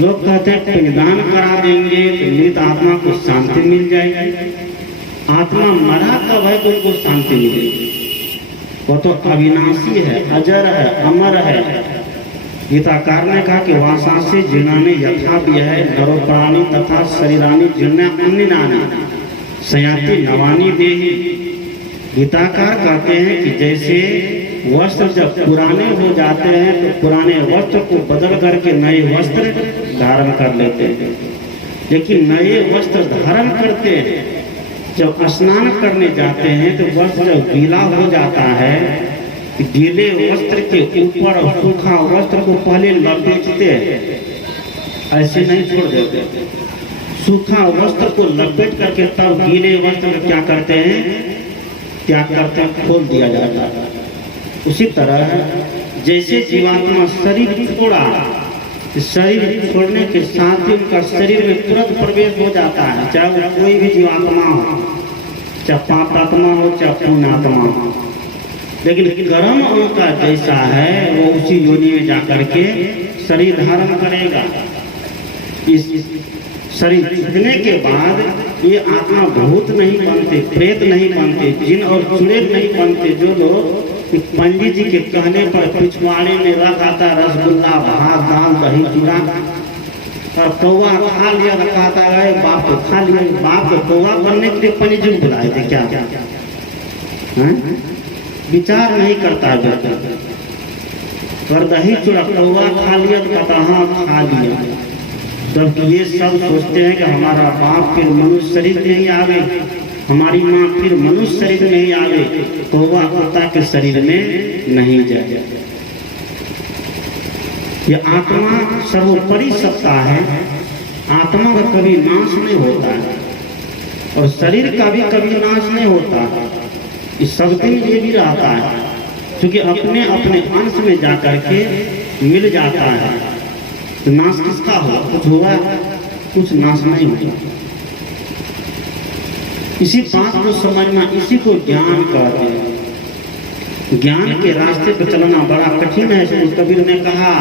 लोग कहते हैं पिंडदान करा देंगे तो मृत आत्मा को शांति मिल जाएगी। आत्मा मरा कब है तो उनको शांति मिलेगी। वो तो अविनाशी है, अजर है, अमर है। गीताकार ने कहा कि वासा से जीर्णाने यथा भी है नरो प्राणी तथा शरीरानी जीर्ण अन्नानी सयाति नवानी देही। गीताकार कहते हैं कि जैसे वस्त्र जब पुराने हो जाते हैं तो पुराने वस्त्र को बदल करके नए वस्त्र धारण कर लेते हैं, लेकिन नए वस्त्र धारण करते हैं जब स्नान करने जाते हैं तो वस्त्र जब गीला हो जाता है, गीले वस्त्र के ऊपर सूखा वस्त्र को पहले लपेटते हैं, ऐसे नहीं छोड़ देते। सूखा वस्त्र को लपेट करके तब गीले वस्त्र को क्या करते हैं, खोल दिया जाता है। उसी तरह जैसे जीवात्मा शरीर छोड़ा, शरीर छोड़ने के साथ ही उनका शरीर में तुरंत प्रवेश हो जाता है, चाहे वो कोई भी जीवात्मा हो, चाहे पापात्मा हो चाहे पुण्यात्मा हो। लेकिन कर्म उनका जैसा है वो उसी योनि में जाकर के शरीर धारण करेगा। इस शरीर छूटने के बाद ये आत्मा भूत नहीं बनते, प्रेत नहीं बनते, जिन और चुड़ैल नहीं बनते। जो लोग पंडित जी के कहने पर पिछवाड़े में रख आता रसगुल्ला, भात, दाल, दही, चूड़ा और कौवा खा लिया, रखाता है बाप को खा लिया। बाप को कौवा बनने के लिए पंडित जी बुलाए थे क्या? विचार नहीं करता बेटा। और दही चूड़ा कौवा खा लिया तो कहता हाँ खा लिया। जबकि ये सब सोचते हैं कि हमारा बाप फिर मनुष्य शरीर में ही आवे, हमारी माँ फिर मनुष्य शरीर में ही आवे, कौवा कुत्ता के शरीर में नहीं जाए। ये आत्मा सर्वोपरि सत्ता है, आत्मा का कभी नाश नहीं होता है और शरीर का भी कभी नाश नहीं होता है। इस सब दिन ये भी रहता है क्योंकि अपने अपने अंश में जाकर के मिल जाता है। तो नाश किसका हुआ? कुछ हुआ? कुछ नाश नहीं हुआ। इसी बात को समझना, इसी को ज्ञान कहते हैं। ज्ञान के रास्ते पर चलना बड़ा कठिन है। तो कबीर ने कहा,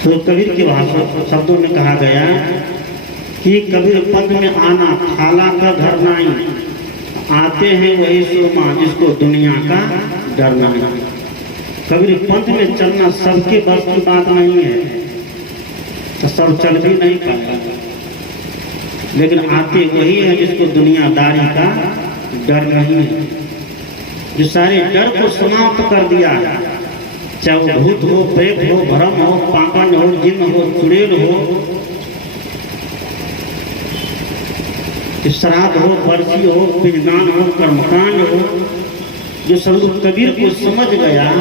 तो कबीर की भाषा शब्दों में कहा गया कि कबीर पंथ में आना थाला का घर नहीं, आते हैं वही सुरमा जिसको दुनिया का डर नहीं। कबीर पंथ में चलना सबके बस की बात नहीं है, तो सब चल भी नहीं पाएगा, लेकिन आते वही है जिसको दुनियादारी का डर नहीं है, जो सारे डर को समाप्त कर दिया है। चाहे वो भूत हो, प्रेत हो, भ्रम हो, पापन हो, जिन्न हो, चुड़ैल हो, श्राद्ध हो, बरसी हो, पिंडदान हो, कर्मकांड हो, जो सदगुरु कबीर को समझ गया,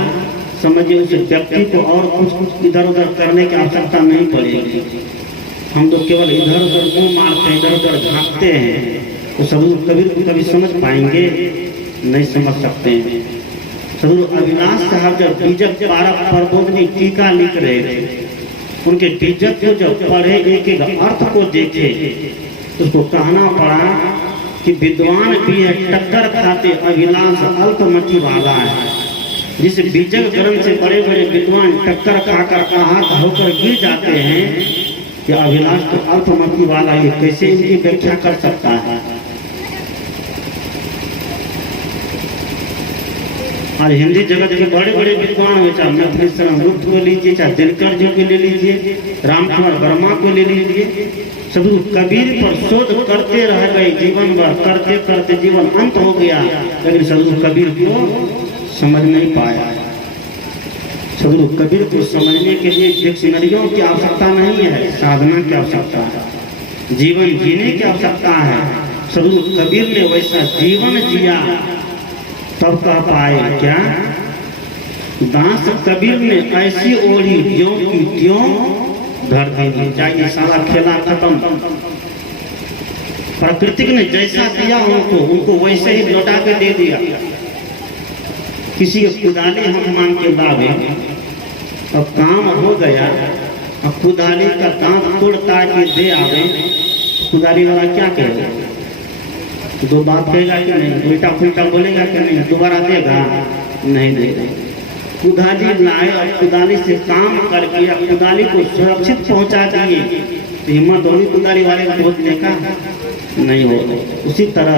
समझिए उस व्यक्ति को और कुछ इधर उधर करने की आवश्यकता नहीं पड़ेगी। हम तो केवल इधर उधर मुंह मारते हैं, इधर उधर झांकते हैं, तो सदगुरु कबीर को कभी समझ पाएंगे? नहीं समझ सकते हैं। सदगुरु अविनाश साहब जब बीजक प्रबोधनी टीका लिख रहे थे, उनके बीजक को जब पढ़े, एक एक अर्थ को देखे, उसको कहना पड़ा कि विद्वान भी है टक्कर खाते, अविनाश अल्पमति वाला है। जिस बीजक ग्रंथ से बड़े बड़े विद्वान टक्कर खाकर आहत होकर गिर जाते हैं, कि अविनाश तो अल्पमति वाला, ये कैसे इनकी व्याख्या कर सकता है? और हिंदी जगत के बड़े बड़े विद्वान हो, चाहे मैथिली शरण गुप्त को लीजिए, चाहे दिनकर जी को ले लीजिए, रामकुमार वर्मा को ले लीजिए, सदगुरु कबीर पर शोध करते रह गए, जीवन भर करते करते जीवन अंत हो गया, लेकिन सदगुरु कबीर को समझ नहीं पाया। सदगुरु कबीर को समझने के लिए डिक्शनरियों की आवश्यकता नहीं है, साधना की आवश्यकता है, जीवन जीने की आवश्यकता है। सदगुरु कबीर ने वैसा जीवन जिया तब कह पाए क्या? दास कबीर ने ऐसी ओढ़ी ज्यों की त्यों धर दी। चाहिए सारा खेला खत्म। प्रकृति ने जैसा दिया उनको वैसे ही लौटा के दे दिया। किसी कुदाली हम मान के लावे, अब काम हो गया, अब कुदाली का दांत तोड़ता के दे आवे, कुदाली वाला क्या कहेगा? दो बात कहेगा कि नहीं? उल्टा पुल्टा बोलेगा कि नहीं? दोबारा देगा? नहीं देगा। कुदाली लाए और कुदाली से काम करके कुदाली को सुरक्षित पहुंचा दिए, हिम्मत होगी कुदाली वाले को पहुंचने का? नहीं होगा। उसी तरह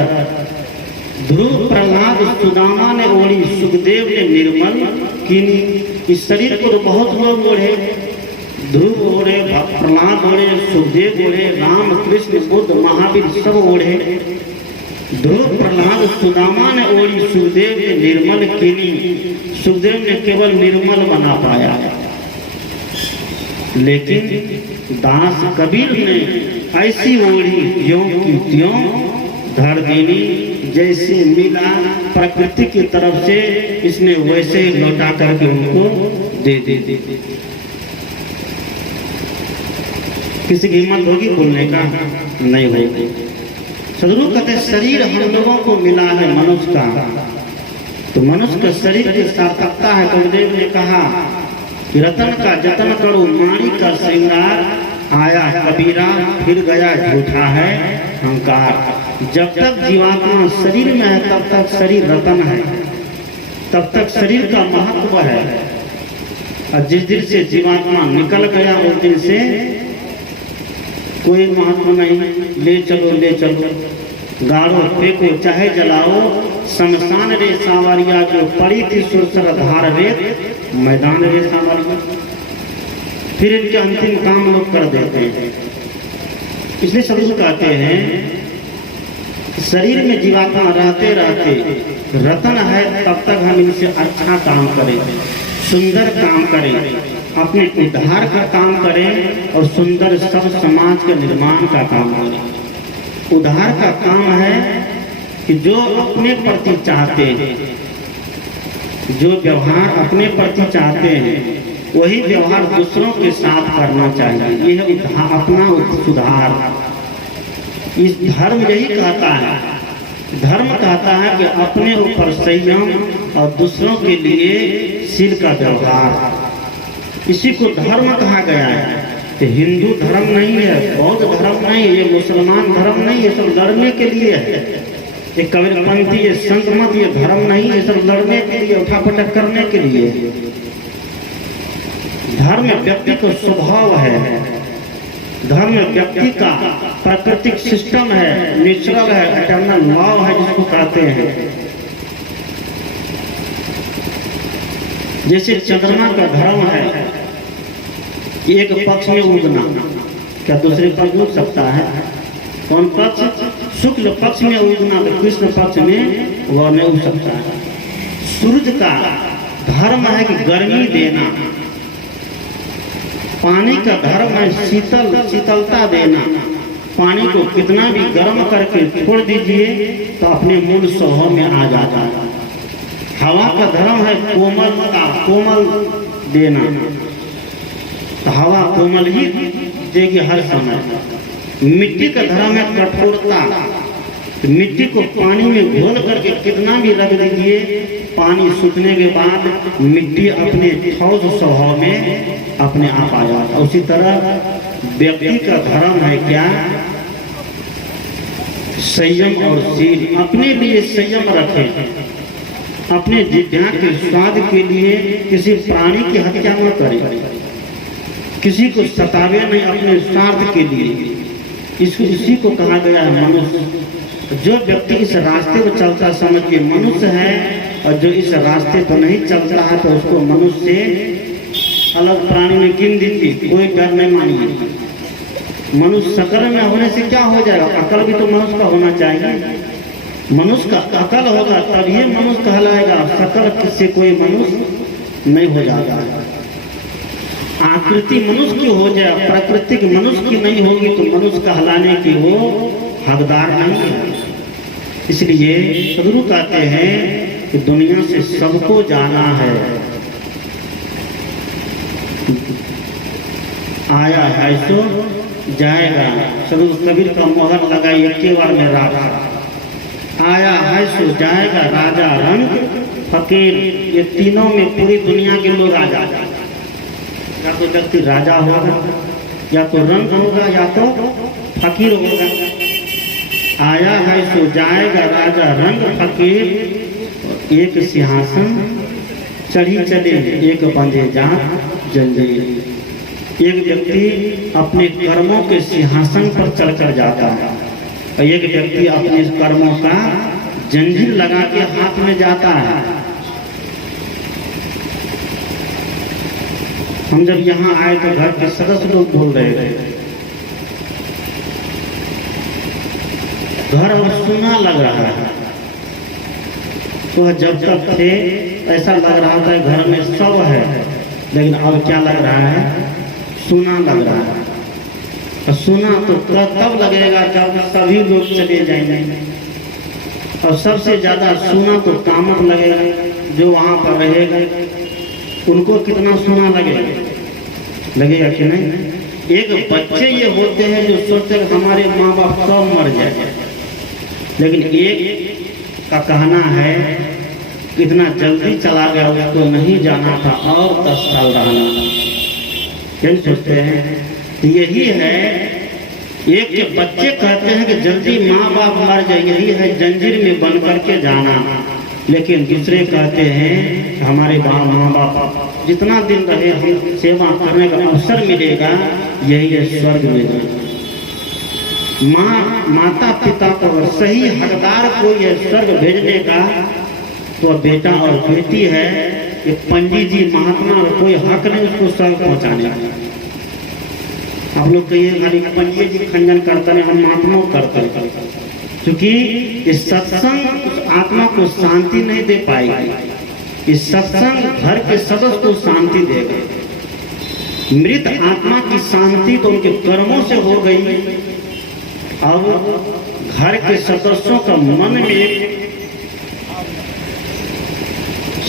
ध्रुव प्रहलाद सुदामा ने ओढ़ी, सुखदेव ने निर्मल कीनी। इस शरीर को तो बहुत लोग ओढ़े, ध्रुव ओढ़े, प्रहलाद ओढ़े, सुखदेव ओढ़े, राम कृष्ण बुद्ध महावीर सब ओढ़े। ध्रुव प्रहलाद सुदामा ने ओढ़ी, सुखदेव ने निर्मल कीनी। सुखदेव ने केवल निर्मल बना पाया, लेकिन दास कबीर ने ऐसी ओढ़ी ज्यों की त्यों धर देनी। जैसे मिला प्रकृति की तरफ से, इसने वैसे ही लौटा करके उनको दे दी। किसी की हिम्मत होगी बोलने का? नहीं होगी। सदगुरु कहते शरीर हम लोगों को मिला है मनुष्य का, तो मनुष्य का शरीर की सार्थकता है। गुरुदेव ने कहा कि रतन का जतन करो, माणी का श्रृंगार, आया कबीरा फिर गया झूठा है अहंकार। जब तक जीवात्मा शरीर में है तब तक शरीर रतन है, तब तक शरीर का महत्व है। और जिस दिन से जीवात्मा निकल गया उस दिन से कोई महत्व नहीं। ले चलो ले चलो, गाड़ो फेंको चाहे जलाओ, शमशान रे सांवरिया जो पड़ी थी सुरसर धार रेत, मैदान रे सांवरिया। फिर इनके अंतिम काम लोग कर देते हैं। इसलिए सदगुरु कहते हैं शरीर में जीवात्मा रहते रहते रतन है, तब तक हम इनसे अच्छा काम करें, सुंदर काम करें, अपने उद्धार का काम करें और सुंदर सब समाज के निर्माण का काम करें। उद्धार का काम है कि जो अपने प्रति चाहते हैं, जो व्यवहार अपने प्रति चाहते हैं, वही व्यवहार दूसरों के साथ करना चाहिए। यह अपना सुधार। इस धर्म यही कहता है, धर्म कहता है कि अपने ऊपर संयम और दूसरों के लिए शील का व्यवहार। इसी को धर्म कहा गया है। कि हिंदू धर्म नहीं है, बौद्ध धर्म नहीं है, ये मुसलमान धर्म नहीं है, सब लड़ने के लिए है। ये कबीरपंथी, ये संत मत, ये धर्म नहीं, ये सब लड़ने के लिए, उठापटक करने के लिए। धर्म व्यक्ति का स्वभाव है, धर्म व्यक्ति का प्राकृतिक सिस्टम है, नेचुरल है, एटर्नल लॉ है जिसको कहते हैं। जैसे चंद्रमा का धर्म है एक पक्ष में उगना, क्या दूसरे पक्ष उग सकता है? कौन पक्ष? शुक्ल पक्ष में उगना तो कृष्ण पक्ष में वह नहीं उग सकता है। सूरज का धर्म है कि गर्मी देना, पानी का धर्म है शीतलता देना। पानी को कितना भी गर्म करके छोड़ दीजिए तो अपने मूल स्वभाव में आ जाता है। हवा का धर्म है कोमल देना, तो हवा कोमल ही देगी हर समय। मिट्टी का धर्म है कठोरता, तो मिट्टी को पानी में घोल करके कितना भी रख दीजिए, पानी सूखने के बाद मिट्टी अपने ठोस स्वभाव में अपने आप आ जाता। उसी तरह व्यक्ति का धर्म है क्या? संयम और शील। अपने लिए संयम रखें, अपने जिज्ञा के स्वाद के लिए किसी प्राणी की हत्या न करें, किसी को सतावे नहीं अपने स्वार्थ के लिए। इसी को कहा गया है मनुष्य। जो व्यक्ति इस रास्ते पर चलता समझिए मनुष्य है, और जो इस रास्ते पर नहीं चलता है तो उसको मनुष्य से अलग प्राणी में गिन दीजिए, कोई डर नहीं मानिए। मनुष्य सकल में होने से क्या हो जाएगा? अकल भी तो मनुष्य का होना चाहिए। मनुष्य का अकल होगा तभी मनुष्य कहलाएगा, सकल से कोई मनुष्य नहीं हो जाता। आकृति मनुष्य की हो जाए, प्राकृतिक मनुष्य की नहीं होगी तो मनुष्य कहलाने की वो हकदार नहीं है। इसलिए सदगुरु कहते हैं कि दुनिया से सबको जाना है। आया है सो जाएगा। सदगुरु कबीर का मोहर लगाई एक बार में राजा। आया है सो जाएगा, राजा रंग फकीर, ये तीनों में पूरी दुनिया के लोग आ जाएगा। या तो व्यक्ति राजा होगा, या तो रंग होगा, या तो फकीर होगा। आया है सो जाएगा, राजा रंग फकीर, एक सिंहासन चढ़ी चले, एक बंधे जात जंजीर। एक व्यक्ति अपने कर्मों के सिंहासन पर चढ़कर जाता है, और एक व्यक्ति अपने कर्मों का जंजीर लगा के हाथ में जाता है। हम जब यहाँ आए तो घर के सदस्य लोग बोल रहे थे, घर अब सुना लग रहा है। तो जब तक थे ऐसा लग रहा था घर में सब है, लेकिन अब क्या लग रहा है? सुना लग रहा है। और सुना तो तब लगेगा जब सभी लोग चले जाएंगे। और सबसे ज्यादा सुना तो कामत लगेगा, जो वहां पर रहेगा उनको कितना सोना लगेगा कि नहीं? एक बच्चे ये होते हैं जो सोचते हैं हमारे माँ बाप सब मर जाए, लेकिन एक का कहना है इतना जल्दी चला गया, उसको नहीं जाना था और 10 साल रहना। क्या सोचते हैं? यही है, एक के बच्चे कहते हैं कि जल्दी माँ बाप मर जाए, यही है जंजीर में बंद करके जाना। लेकिन दूसरे कहते हैं हमारे माँ बाप जितना दिन रहे हम सेवा करने का अवसर मिलेगा, यही है स्वर्ग में जाना। माता पिता को अगर सही हकदार कोई है स्वर्ग भेजने का तो बेटा और बेटी है। ये पंडित जी महात्मा कोई हक नहीं उसको स्वर्ग पहुंचाने का। आप लोग कहिए खाली पंडित जी खंडन करते हैं, हम महात्मा करते हैं, क्योंकि इस सत्संग उस आत्मा को शांति नहीं दे पाएगी। इस सत्संग घर के सदस्य को शांति देगा। मृत आत्मा की शांति तो उनके कर्मों से हो गई। अब घर के सदस्यों का मन में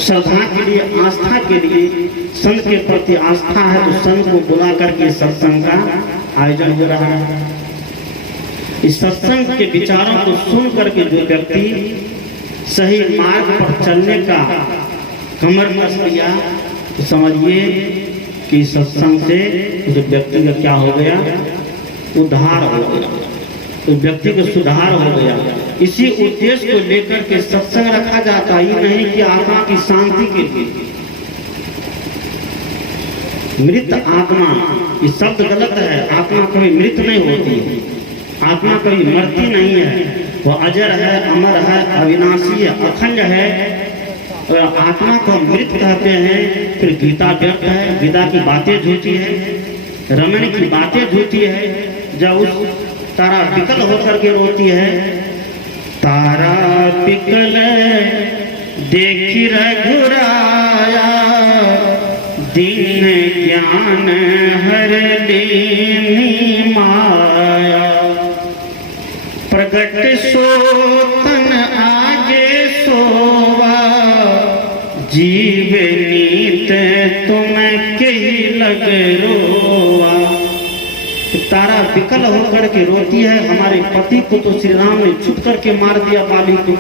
श्रद्धा के लिए, आस्था के लिए, संत के प्रति आस्था है तो संत को बुला करके सत्संग का आयोजन हो रहा है। इस सत्संग के विचारों को सुन करके जो व्यक्ति सही मार्ग पर चलने का कमर कस लिया तो समझिए कि सत्संग से उस व्यक्ति का क्या हो गया, उद्धार हो गया, तो व्यक्ति को सुधार हो गया। इसी उद्देश्य को लेकर के सत्संग रखा जाता ही नहीं कि आत्मा की शांति के लिए। मृत आत्मा, ये शब्द गलत है। आत्मा कभी मृत नहीं होती है, आत्मा कभी मरती नहीं है, वो अजर है, अमर है, अविनाशी है, अखंड है। और आत्मा को मृत कहते हैं। फिर गीता व्यर्थ है, गीता की बातें झूठी है, रमण की बातें झूठी है। जब उस तारा विकल होकर के रोती है, तारा विकल देखी रघुराया, दीन ज्ञान हर लीनी माया, प्रगट सोतन आगे सोवा, जीव नीत तुम के लग रोवा। तारा विकल होकर के रोती है। हमारे पति को तो श्री राम ने छुप करके मार दिया, बाली को।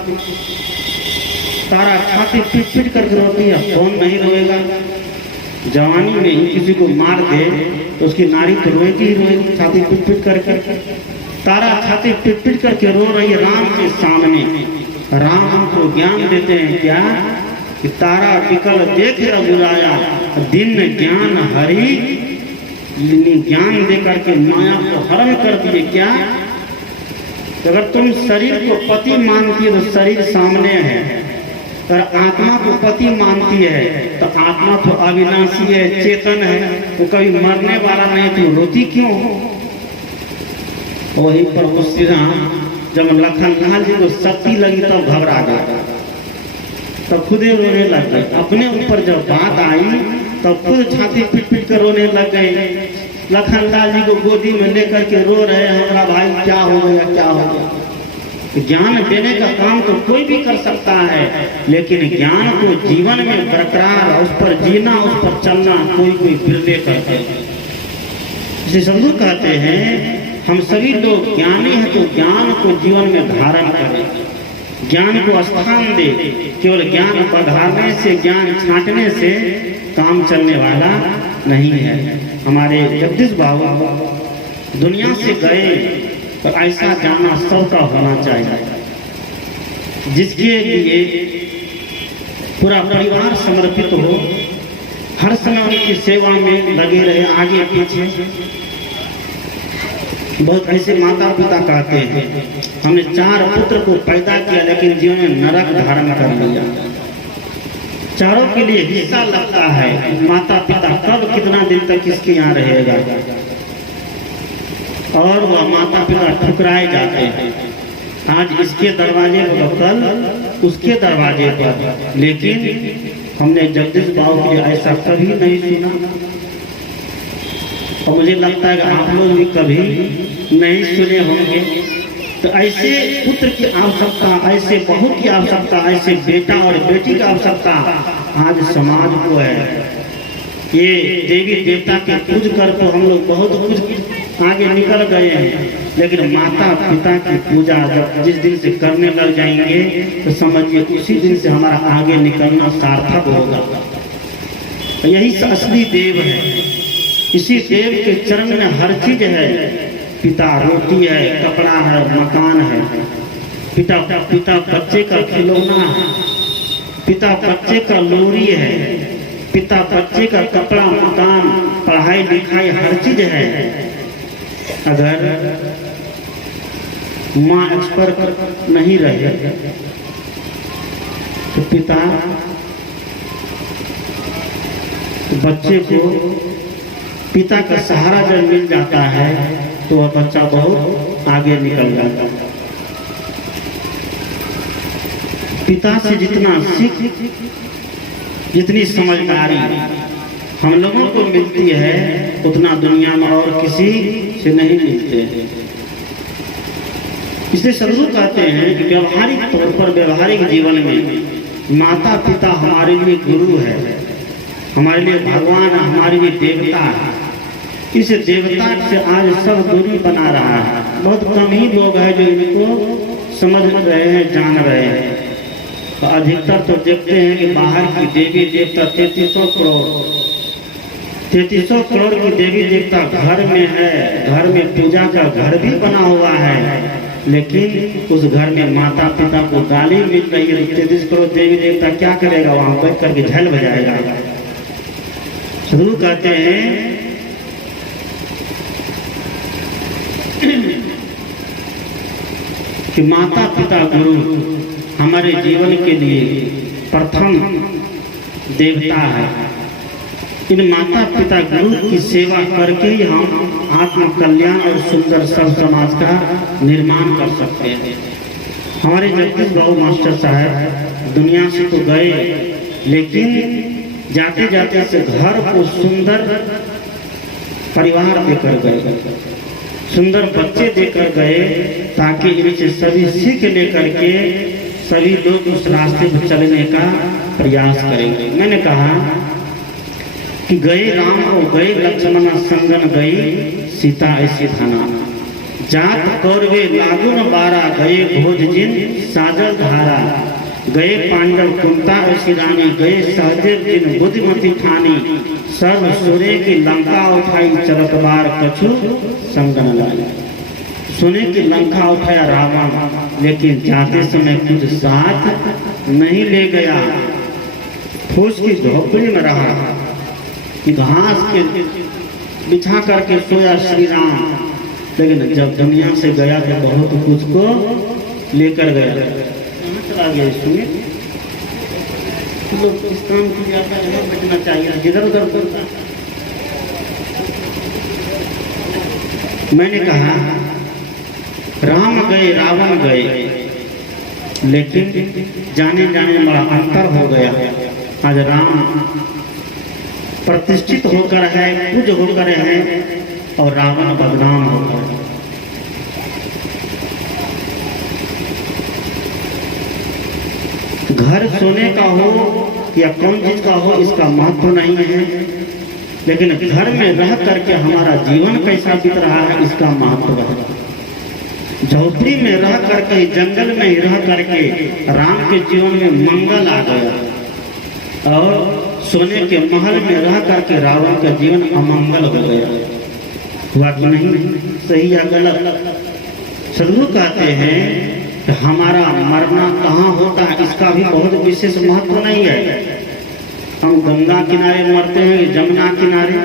तारा छाती पीट पीट करके रोती है, कौन नहीं रोएगा। जवानी में ही किसी को मार दे तो उसकी नारी तो रोएगी ही रोएगी, छाती पीट पीट करके। तारा छाती पीट पीट करके रो रही है राम के सामने। राम हमको ज्ञान देते हैं क्या कि तारा विकल देख रघुराया, दिन ज्ञान हरि, ज्ञान दे करके माया को हरण कर दिए। क्या अगर तुम शरीर को पति मानती है तो शरीर सामने है, और आत्मा को पति मानती है तो आत्मा तो अविनाशी है, चेतन है, वो कभी मरने वाला नहीं, तो रोती क्यों हो। वही प्रभु श्री राम जब लखन लाल जी को शक्ति लगी तब घबरा गए, तब खुद ही रोने लग गए। अपने ऊपर जब बात आई तब खुद छाती पीट पीट कर रोने लग गए। लखन लाल जी को गोदी में लेकर के रो रहे हैं, हमारा भाई क्या हो गया, क्या हो गया। ज्ञान देने का काम तो कोई भी कर सकता है, लेकिन ज्ञान को जीवन में बरकरार, उस पर जीना, उस पर चलना कोई कोई बिरले करते हैं। इसे सदगुरु कहते हैं हम सभी लोग ज्ञानी हैं तो ज्ञान को जीवन में धारण करें, ज्ञान को स्थान दे। केवल ज्ञान पधारने से, ज्ञान छांटने से काम चलने वाला नहीं है। हमारे जगदीश बाबू दुनिया से गए तो ऐसा जाना सबका होना चाहिए जिसके लिए पूरा परिवार समर्पित हो, हर समय उनकी सेवा में लगे रहे, आगे पीछे। बहुत ऐसे माता पिता कहते हैं हमने 4 पुत्र को पैदा किया लेकिन जीवन में नरक धारण कर लिया। चारों के लिए हिस्सा लगता है, माता पिता कब कितना दिन तक किसके यहाँ रहेगा, और वह माता पिता ठुकराए जाते हैं। आज इसके दरवाजे पर, कल उसके दरवाजे पर, लेकिन हमने जगदीश बाबू के लिए ऐसा कभी नहीं सुना। और मुझे लगता है कि आप लोग भी कभी नहीं सुने होंगे। तो ऐसे पुत्र की आवश्यकता, ऐसे बहू की आवश्यकता, ऐसे बेटा और बेटी की आवश्यकता आज समाज को है। ये देवी देवता के पूज कर तो हम लोग बहुत कुछ आगे निकल गए हैं, लेकिन माता पिता की पूजा जब जिस दिन से करने लग जाएंगे तो समझिए उसी दिन से हमारा आगे निकलना सार्थक होगा। यही असली देव है। इसी देव के चरण में हर चीज है। पिता रोटी है, कपड़ा है, मकान है, पिता बच्चे का खिलौना है, पिता बच्चे का लोरी है, पिता बच्चे का कपड़ा, मकान, पढ़ाई लिखाई, हर चीज है। अगर माँ एक्सपर्ट नहीं रहे तो पिता बच्चे को, पिता का सहारा जब मिल जाता है तो वह बच्चा बहुत आगे निकल जाता है। पिता से जितना सीख, जितनी समझदारी हम लोगों को मिलती है उतना दुनिया में और किसी से नहीं मिलते हैं। इसलिए सदगुरु कहते हैं कि व्यवहारिक तौर पर, व्यवहारिक जीवन में माता पिता हमारे लिए गुरु है, हमारे लिए भगवान है, हमारे लिए देवता है। इस देवता से आज सब दूरी बना रहा है। बहुत कम ही लोग हैं जो इनको समझ रहे हैं, जान रहे हैं। तो अधिकतर तो देखते हैं कि बाहर की देवी देवता 3300 करोड़, 3300 करोड़ की देवी देवता घर में है, घर में पूजा का घर भी बना हुआ है, लेकिन उस घर में माता पिता को गाली मिल रही है। 33 करोड़ देवी देवता क्या करेगा? वहां बैठ करके झल बजाएगा। शुरू कहते हैं कि माता पिता गुरु हमारे जीवन के लिए प्रथम देवता है। इन माता पिता गुरु की सेवा करके ही हम आत्म कल्याण और सुंदर सब समाज का निर्माण कर सकते हैं। हमारे जगदीश बाबू मास्टर साहब दुनिया से तो गए, लेकिन जाते जाते से घर को सुंदर परिवार देकर गए, सुंदर बच्चे देकर गए, ताकि इनसे सभी सीख लेकर के सभी लोग उस रास्ते पर चलने का प्रयास करेंगे। मैंने कहा कि गए राम और गए लक्ष्मण संगन गई सीता ऐसी थाना, जात कौरवे लागुन बारा गए भोज जिन साजल धारा, गए पांडव कुंता ऐसी रानी गए सहदेव जिन बुद्धिमती ठानी, सर्व सूर्य की लंका उठाई चलत बार कछु संगन लाई। सोने की लंका उठाया रावण, लेकिन जाते समय कुछ साथ नहीं ले गया। फूस की झोपड़ी में रहा, घास के बिछा करके सोया श्री राम, लेकिन जब दुनिया से गया तो बहुत कुछ को लेकर गया। कहाँ चला गया? सुनिए, लोग इस काम की ज्यादा यहाँ बचना चाहिए, जिधर उधर करता। मैंने कहा राम गए रावण गए, लेकिन जाने जाने में बड़ा अंतर हो गया। आज राम प्रतिष्ठित होकर है, पूज होकर है, और रावण बदनाम होकर है। घर सोने का हो या कौन चीज का हो, इसका महत्व नहीं है, लेकिन घर में रह करके हमारा जीवन कैसा बीत रहा है, इसका महत्व है। झोपड़ी में रह करके, जंगल में ही रह करके राम के जीवन में मंगल आ गया, और सोने के महल में रह करके रावण का जीवन अमंगल हो गया। हुआ कि नहीं? सही या गलत? सदगुरु कहते हैं कि हमारा मरना कहाँ होता है, इसका भी बहुत विशेष महत्व नहीं है। हम गंगा किनारे मरते हैं, जमुना किनारे,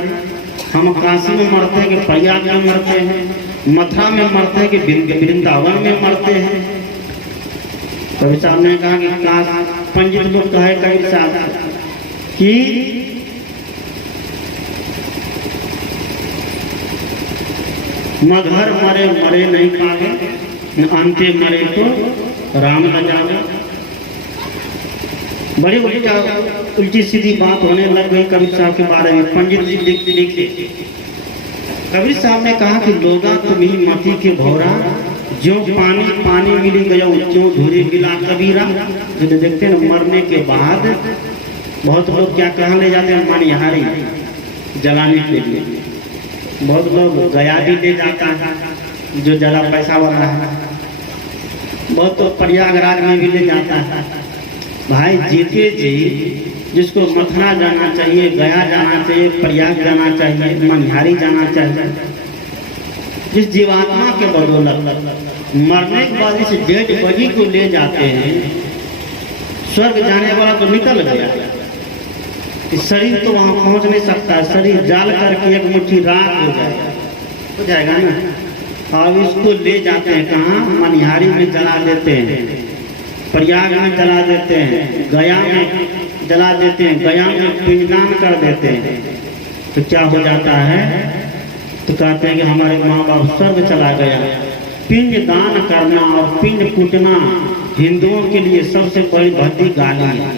हम काशी में मरते हैं कि प्रयाग में मरते हैं, मथुरा में मरते हैं कि वृंदावन में मरते हैं। कबीर साहब ने कहा कि काश पंडित लोग कहे कबीर साहब कि मगर मरे मरे नहीं पावे, अंते मरे तो राम न जावे। बड़ी उल्टी सीधी बात होने लग गई कबीर साहब के बारे में। पंडित जी लिखते कबीर साहब ने कहा कि लोगा तुम्ही मती के भौरा, जो पानी पानी मिली गया जो धूरी मिला कबीरा। जो देखते हैं मरने के बाद बहुत लोग क्या कहने ले जाते हैं, मनिहारी जलाने के लिए। बहुत लोग गया भी ले जाता है, जो ज्यादा पैसा वाला है। बहुत तो प्रयागराज में भी ले जाता है। भाई जीते जी जिसको मथुरा जाना चाहिए, गया जाना चाहिए, प्रयाग जाना चाहिए, मनिहारी जाना चाहिए, जिस जीवात्मा के बदौलत मरने के बाद इस डेड बॉडी को ले जाते हैं, स्वर्ग जाने वाला तो निकल गया, शरीर तो वहां पहुंच नहीं सकता। शरीर जाल करके एक मुट्ठी राख हो जाएगा ना। अब इसको ले जाते हैं कहाँ? मनिहारी में जला देते हैं, प्रयाग में जला देते हैं, गया में जला देते हैं, गया में पिंडदान कर देते हैं। तो क्या हो जाता है? तो कहते हैं कि हमारे माँ बाप स्वर्ग चला गया। पिंड दान करना और पिंड कूटना हिंदुओं के लिए सबसे बड़ी भद्दी गाली है।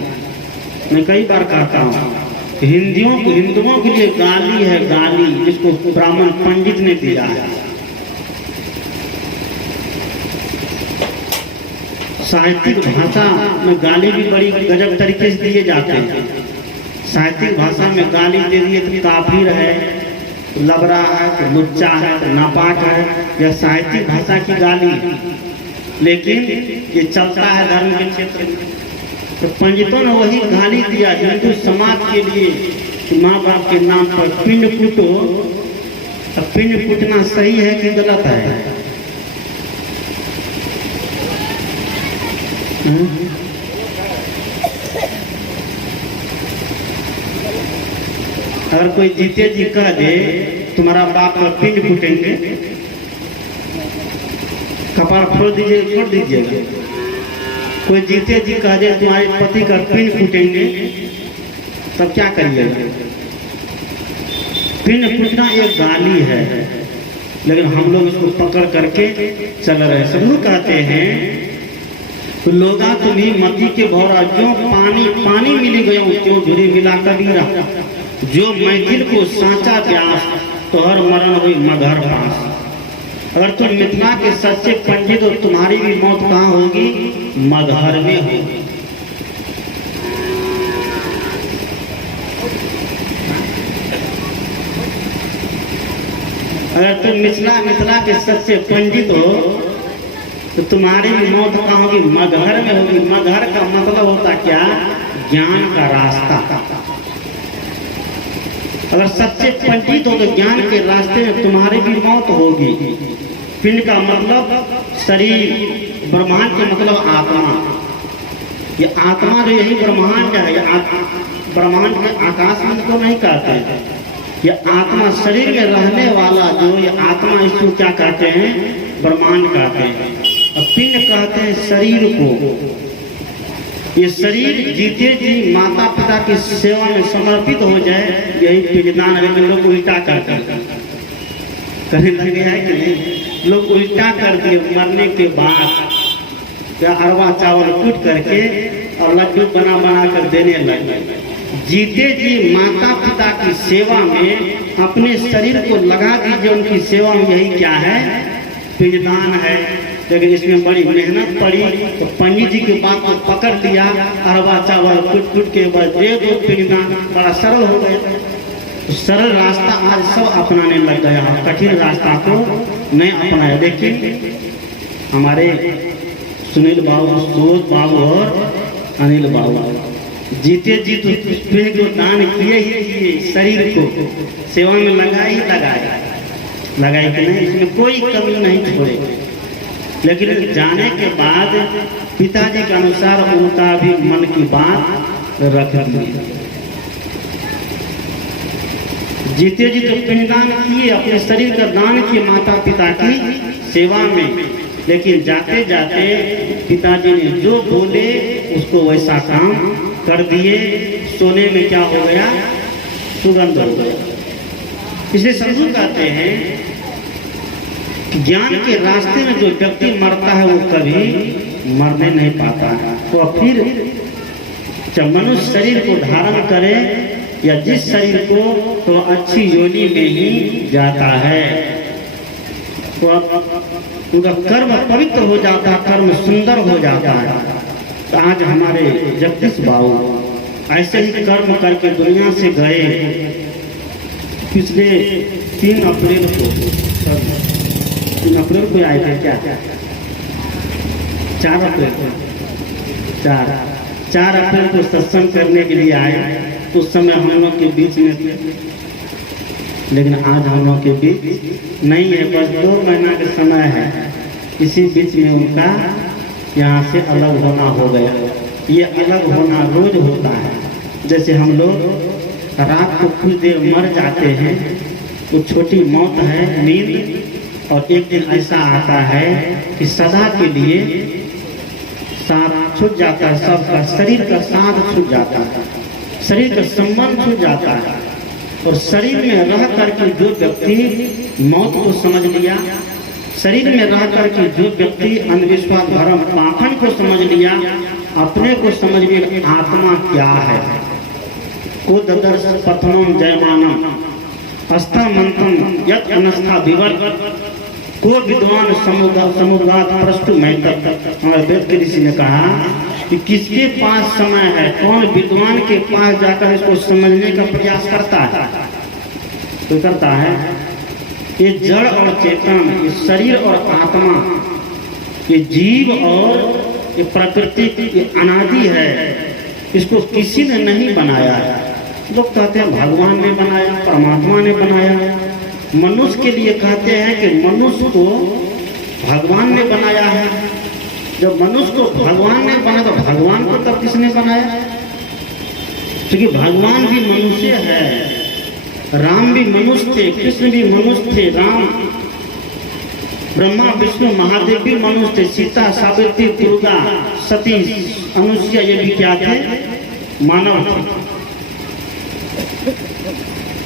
मैं कई बार कहता हूँ, हिंदुओं के लिए गाली है, गाली जिसको ब्राह्मण पंडित ने दिया है। साहित्यिक भाषा में गाली भी बड़ी गजब तरीके से दिए जाते हैं। साहित्यिक भाषा में गाली दे दिए तो काफिर है, लबरा है, तो लुच्चा है, तो नापाक है, यह साहित्यिक भाषा की गाली। लेकिन ये चलता है धर्म के क्षेत्र में। तो पंडितों ने वही गाली दिया हिंदू समाज के लिए कि माँ बाप के नाम पर पिंड फूटो, अब पिंड फूटना सही है कि गलत है? अगर कोई जीते जी कह दे तुम्हारा बाप का पिंड फूटेंगे, कपाल फोड़ दीजिए, छोड़ दीजिएगा। कोई जीते जी कह दे तुम्हारे पति का पिंड फूटेंगे, तब क्या करिएगा? पिंड फूटना एक गाली है, लेकिन हम लोग इसको पकड़ करके चल रहे। सब लोग कहते हैं तो लोगा तुम्हें मती के भौरा, जो पानी पानी मिली गयो क्यों झुरी मिला कबीरा, जो मैथिल को साचा प्यास तो हर मरण हुई मगहर पास। अगर तुम मिथिला के सच्चे पंडित हो, तुम्हारी भी मौत कहाँ होगी? मगहर में होगी। अगर तुम मिथिला के सच्चे पंडित हो तो तुम्हारी भी मौत कहाँ होगी? मगहर में होगी। मगहर का मतलब होता क्या? ज्ञान का रास्ता। अगर सच्चे पंडित हो तो ज्ञान के रास्ते में तुम्हारी भी मौत होगी। पिंड का मतलब शरीर, ब्रह्मांड का मतलब आत्मा। ये आत्मा जो यही ब्रह्मांड है, ये ब्रह्मांड के आकाश में को नहीं कहते। ये आत्मा शरीर में रहने वाला जो ये आत्मा, इसको क्या कहते हैं? ब्रह्मांड कहते हैं। अब पिंड कहते हैं शरीर को। ये शरीर जीते जी माता पिता की सेवा में समर्पित हो जाए, यही पिंडदान है। लेकिन लोग उल्टा करते करने लगे हैं कि नहीं? लोग उल्टा कर दिए, मरने के बाद या अरवा चावल कूट करके और लड्डू बना बना कर देने लगे। जीते जी माता पिता की सेवा में अपने शरीर को लगा दीजिए, उनकी सेवा में। यही क्या है? पिंडदान है। लेकिन इसमें बड़ी मेहनत पड़ी, तो पंडित जी की बात को पकड़ लिया, अरवा चावल कूट कूट के बाद दे दो पिंडदान, बड़ा सरल हो गया। तो सरल रास्ता आज सब अपनाने लग गया, कठिन रास्ता को नहीं अपनाया। लेकिन हमारे सुनील बाबू, सुबोध बाबू और अनिल बाबू जीते जी तो पिंड को दान किए ही किए, शरीर को सेवा में लगाए कि नहीं? इसमें कोई कमी नहीं छोड़े। लेकिन जाने के बाद पिताजी के अनुसार उनका भी मन की बात रख दी। जीते जी तो पिंडदान किए, अपने शरीर का दान किए माता पिता की सेवा में। लेकिन जाते जाते पिताजी ने जो बोले उसको वैसा काम कर दिए। सोने में क्या हो गया? सुगंध हो गया। इसलिए संधू कहते हैं कि ज्ञान के रास्ते में जो व्यक्ति मरता है वो कभी मरने नहीं पाता है। तो फिर जब मनुष्य शरीर को धारण करे या जिस शरीर को, तो अच्छी योनि में ही जाता है। तो उनका कर्म पवित्र हो जाता है, कर्म सुंदर हो जाता है। तो आज हमारे जगदीश बाबू ऐसे ही कर्म करके दुनिया से गए। पिछले 3 अप्रैल को 3 अप्रैल को आए थे क्या? 4 अप्रैल को 4 अप्रैल को सत्संग करने के लिए आए। उस समय हम लोग के बीच में थे, लेकिन आज हम लोग के बीच नहीं है। बस 2 महीना का समय है। इसी बीच में उनका यहाँ से अलग होना हो गया। ये अलग होना रोज होता है। जैसे हम लोग रात को कुछ देर मर जाते हैं, तो छोटी मौत है, नींद। और एक दिन ऐसा आता है कि सदा के लिए साथ छूट जाता है, सबका शरीर का साथ छूट जाता है, शरीर का संबंध छूट जाता है। और शरीर में रह करके जो व्यक्ति मौत को समझ लिया, शरीर में रह करके जो व्यक्ति अंधविश्वास, धर्म, पाखंड को समझ लिया, अपने को समझ लिया आत्मा क्या है। को ददर्श पथनम जयमानम अस्था मंत्रम यत अनस्था विवर्त को विद्वान समुद्रात प्रस्तु मैतक। हमारे वेद के ऋषि ने कहा कि किसके पास समय है, कौन विद्वान के पास जाकर इसको समझने का प्रयास करता है, तो करता है। ये जड़ और चेतन, ये शरीर और आत्मा, ये जीव और ये प्रकृति, ये अनादि है। इसको किसी ने नहीं बनाया है। लोग कहते हैं भगवान ने बनाया, परमात्मा ने बनाया। मनुष्य के लिए कहते हैं कि मनुष्य को भगवान ने बनाया है। जब मनुष्य को भगवान ने बनाया तो भगवान को तब किसने बनाया? क्योंकि भगवान भी मनुष्य है, राम भी मनुष्य थे, कृष्ण भी मनुष्य थे, राम ब्रह्मा विष्णु महादेव भी मनुष्य थे, सीता सावित्री दुर्गा सती अनुसुईया ये भी क्या थे? मानव थे।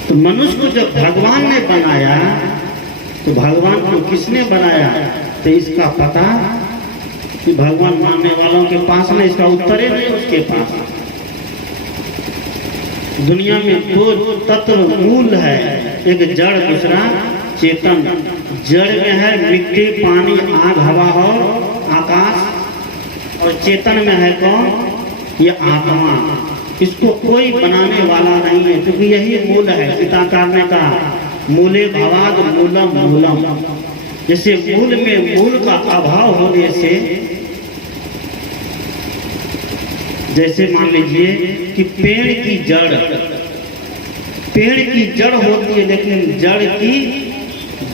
तो मनुष्य को जब भगवान ने बनाया तो भगवान को किसने बनाया? तो इसका पता कि भगवान मानने वालों के पास में इसका उत्तर है नहीं उसके पास। दुनिया में दो तत्व मूल है, एक जड़ दूसरा चेतन। जड़ में है मिट्टी पानी आग हवा और आकाश, और चेतन में है कौन? ये आत्मा। इसको कोई बनाने वाला नहीं है, क्योंकि यही मूल है। गीताकार ने कहा मूले भवाद मूलम मूलम। जैसे मूल में मूल का अभाव होने से, जैसे मान लीजिए कि पेड़ की जड़ होती है लेकिन जड़ की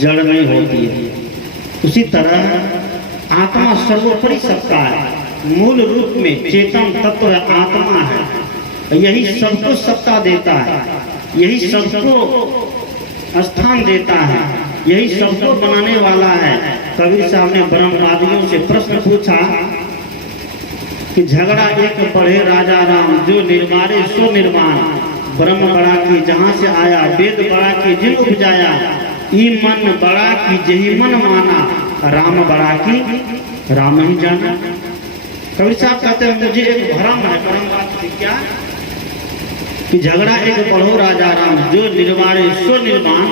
जड़ नहीं होती है, उसी तरह आत्मा सर्वोपरि सत्ता है। मूल रूप में चेतन तत्व आत्मा है, यही सबको सत्ता देता है, यही सबको स्थान देता है, यही सबको बनाने वाला है। कबीर साहब ने ब्रह्मवादियों से प्रश्न पूछा कि झगड़ा एक बढ़े राजा राम, जो निर्मारे सो निर्माण। ब्रह्म बड़ा की जहाँ से आया, वेद बड़ा की जिन उपजाया, ई मन बड़ा की जही मन माना, राम बड़ा की राम ही जाना। कबीर साहब कहते हैं मुझे एक भ्रम है, ब्रह्मवाद क्या कि झगड़ा एक बढ़ो राजा राम, जो निर्माणे सो निर्माण।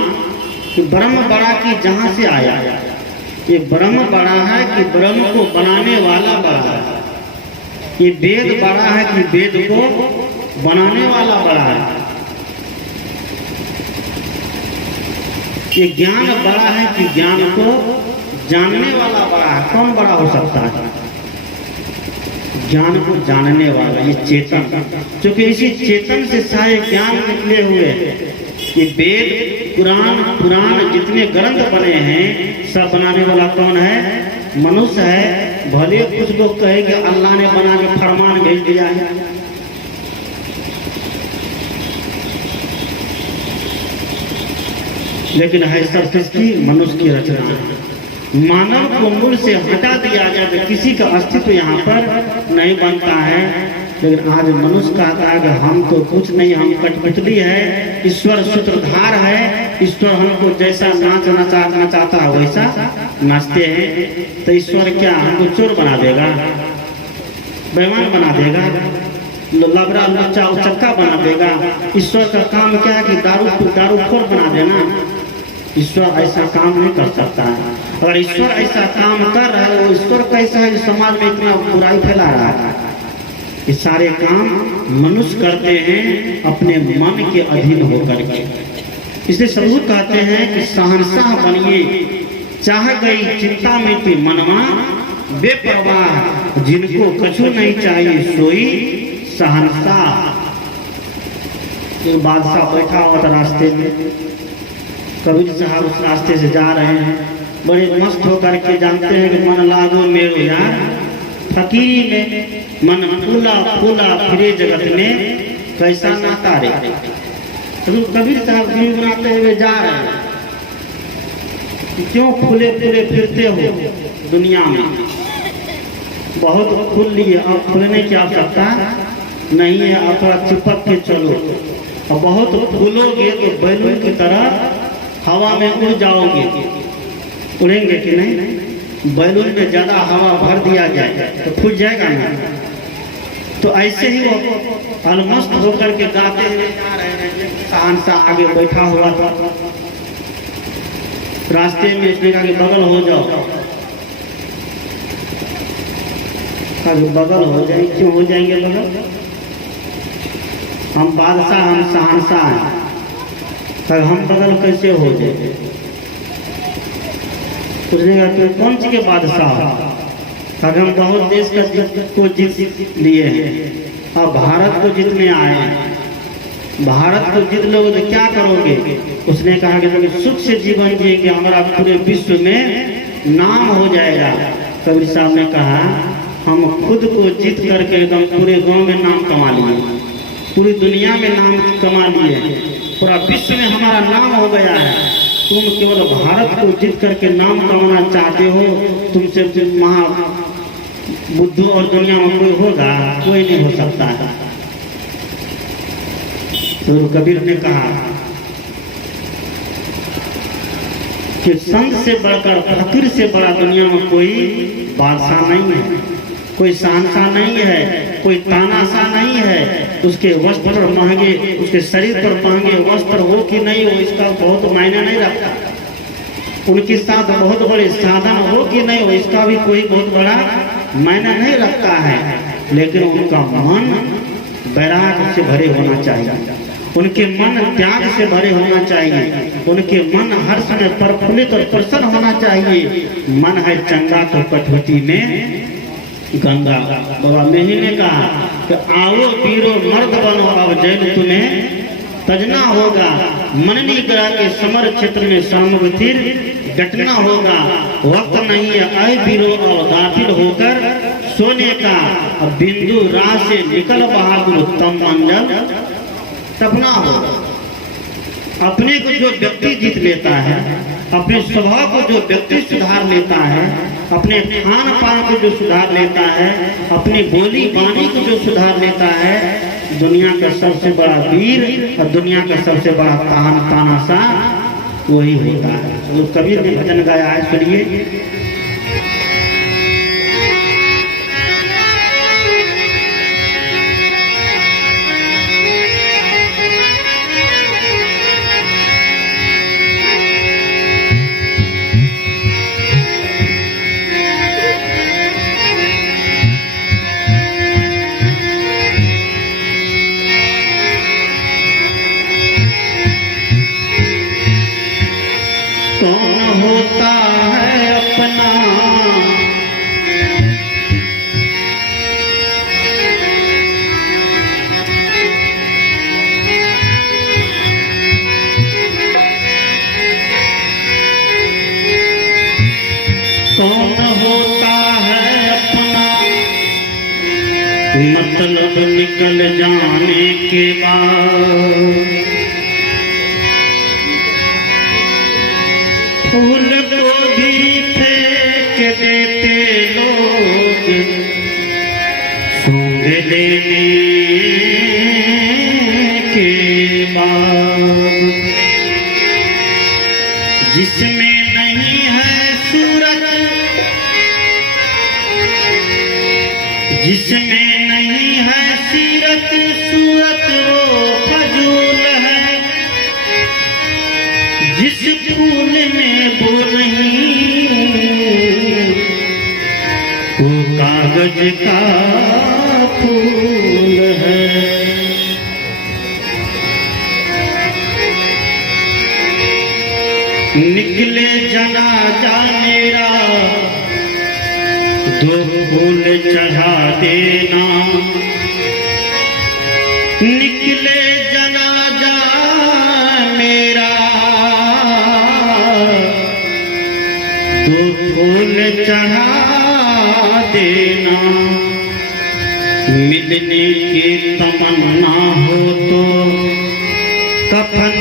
कि ब्रह्म बड़ा की जहाँ से आया, ये ब्रह्म बड़ा है कि ब्रह्म को बनाने वाला बड़ा है? ये वेद बड़ा है कि वेद को बनाने वाला बड़ा है? ये ज्ञान बड़ा है कि ज्ञान को जानने वाला बड़ा है? कौन बड़ा हो सकता है? ज्ञान को जानने वाला ये चेतन, क्योंकि इसी चेतन से सारे ज्ञान निकले हुए हैं। ये वेद पुराण जितने ग्रंथ बने हैं सब बनाने वाला कौन है? मनुष्य है। भले कुछ लोग कहे कि अल्लाह ने बना के फरमान भेज दिया है, लेकिन है सब किसकी? मनुष्य की रचना। मानव को मूल से हटा दिया जाए तो किसी का अस्तित्व यहाँ पर नहीं बनता है। लेकिन आज मनुष्य कहता है कि हम तो कुछ नहीं, हम कठपुतली है, ईश्वर सूत्रधार है, ईश्वर हमको जैसा नाच नचाना चाहता है वैसा नाचते हैं। तो ईश्वर क्या हमको चोर बना देगा, बेईमान बना देगा, लबड़ा लच्चा उचक्का बना देगा? ईश्वर का काम क्या है कि दारूखोर बना देना? ईश्वर ऐसा काम नहीं कर सकता है। अगर ईश्वर ऐसा काम कर रहा है, वो ईश्वर कैसा है जो समाज में इतना बुराई फैला रहा है? ये सारे काम मनुष्य करते हैं अपने मन के अधीन होकर के। इसलिए सबूत कहते हैं कि शहंशाह बनिए, चाह गई चिंता में थी मनवा, बेपरवाह जिनको कछु नहीं चाहिए सोई शहंशाह। एक बादशाह बैठा हुआ था रास्ते में, कबीर साहब उस रास्ते से जा रहे हैं, बड़े मस्त होकर के जानते हैं कि मन लागो मेरो यार फकीरी में, मन फूला फूला फिरे जगत में, कैसा नाता रे। तो कबीर साहब फिल्म बनाते हुए जा रहे हैं कि क्यों फूले फूले फिरते हो दुनिया में? बहुत फूल लिए, अब फूलने की आवश्यकता नहीं है, अब थोड़ा चिपक के चलो। और बहुत फूलोगे तो बैलून की तरह हवा में उड़ जाओगे। उड़ेंगे कि नहीं? बैलून में ज्यादा हवा भर दिया जाए तो फूट जाएगा ना। तो ऐसे ही वो अलमस्त होकर के गाते हुए जा रहे हैं। शहंशाह आगे बैठा हुआ था, रास्ते में इसने कहा कि बगल हो जाओ। कहा बगल हो जाए, क्यों हो जाएंगे बगल? हम बादशाह, हम शहंशाह हैं, हम बगल कैसे हो जाए? पूछने का तो कौन सी के बादशाह? हम बहुत देश का को जीत लिए हैं, अब भारत को जीतने आए हैं। भारत को जीत लोगे तो क्या करोगे? उसने कहा कि तुम सुख से जीवन जिएंगे, हमारा पूरे विश्व में नाम हो जाएगा। कबीर साहब ने कहा हम खुद को जीत करके एकदम पूरे गांव में नाम कमा लिए, पूरी दुनिया में नाम कमा लिए, पूरा विश्व में हमारा नाम हो गया है। तुम केवल भारत को जीत करके नाम कमाना चाहते हो, तुमसे महा बुद्धू और दुनिया में कोई होगा? कोई नहीं हो सकता है। तो कबीर ने कहा कि संत से बढ़कर फकीर से बड़ा दुनिया में कोई बादशाह नहीं है, कोई शहंशाह नहीं है, कोई तानाशाह नहीं है। उसके वस्त्र पर महंगे, उसके शरीर पर महंगे वस्त्र हो कि नहीं हो, इसका बहुत मायने नहीं रखता। उनके साथ बहुत बड़े साधन हो कि नहीं हो, इसका भी कोई बहुत बड़ा मायने नहीं रखता है। लेकिन उनका मन वैराग्य से भरे होना चाहिए, उनके मन त्याग से भरे होना चाहिए, उनके मन हर समय प्रफुल्लित और प्रसन्न होना चाहिए। मन है चंगा तो कठौती में गंगा। बाबा मेही ने कहा कि आओ वीरो मर्द बनो, अब जैन तुम्हें तजना होगा। मननी करा के समर क्षेत्र में सामुगतिर डटना होगा। वक्त नहीं है आए वीरो और गाफिल होकर सोने का। अब बिंदु राह से निकल बहादुर तम मंडल तपना होगा। अपने को जो व्यक्ति जीत लेता है, अपने स्वभाव को जो व्यक्ति सुधार लेता है, अपने खान पान को जो सुधार लेता है, अपनी बोली बानी को जो सुधार लेता है, दुनिया का सबसे बड़ा वीर और दुनिया का सबसे बड़ा तानाशाह वही होता है। तो कबीर ने भजन गाया है, सुनिए। कौन होता है अपना कौन होता है अपना, मतलब निकल जाने के बाद। फूल को भी फेंक देते लोग सूंघ लेने के बाद। जिसमें नहीं है सूरत, जिसमें नहीं है सीरत, सूरत वो फजूल है। जिस फूल में वो नहीं, वो कागज का फूल है। निकले जनाजा मेरा, दो फूल चढ़ा देना। निकले जनाजा मेरा, दो फूल चढ़ा देना। मिलने की तमन्ना हो तो कफन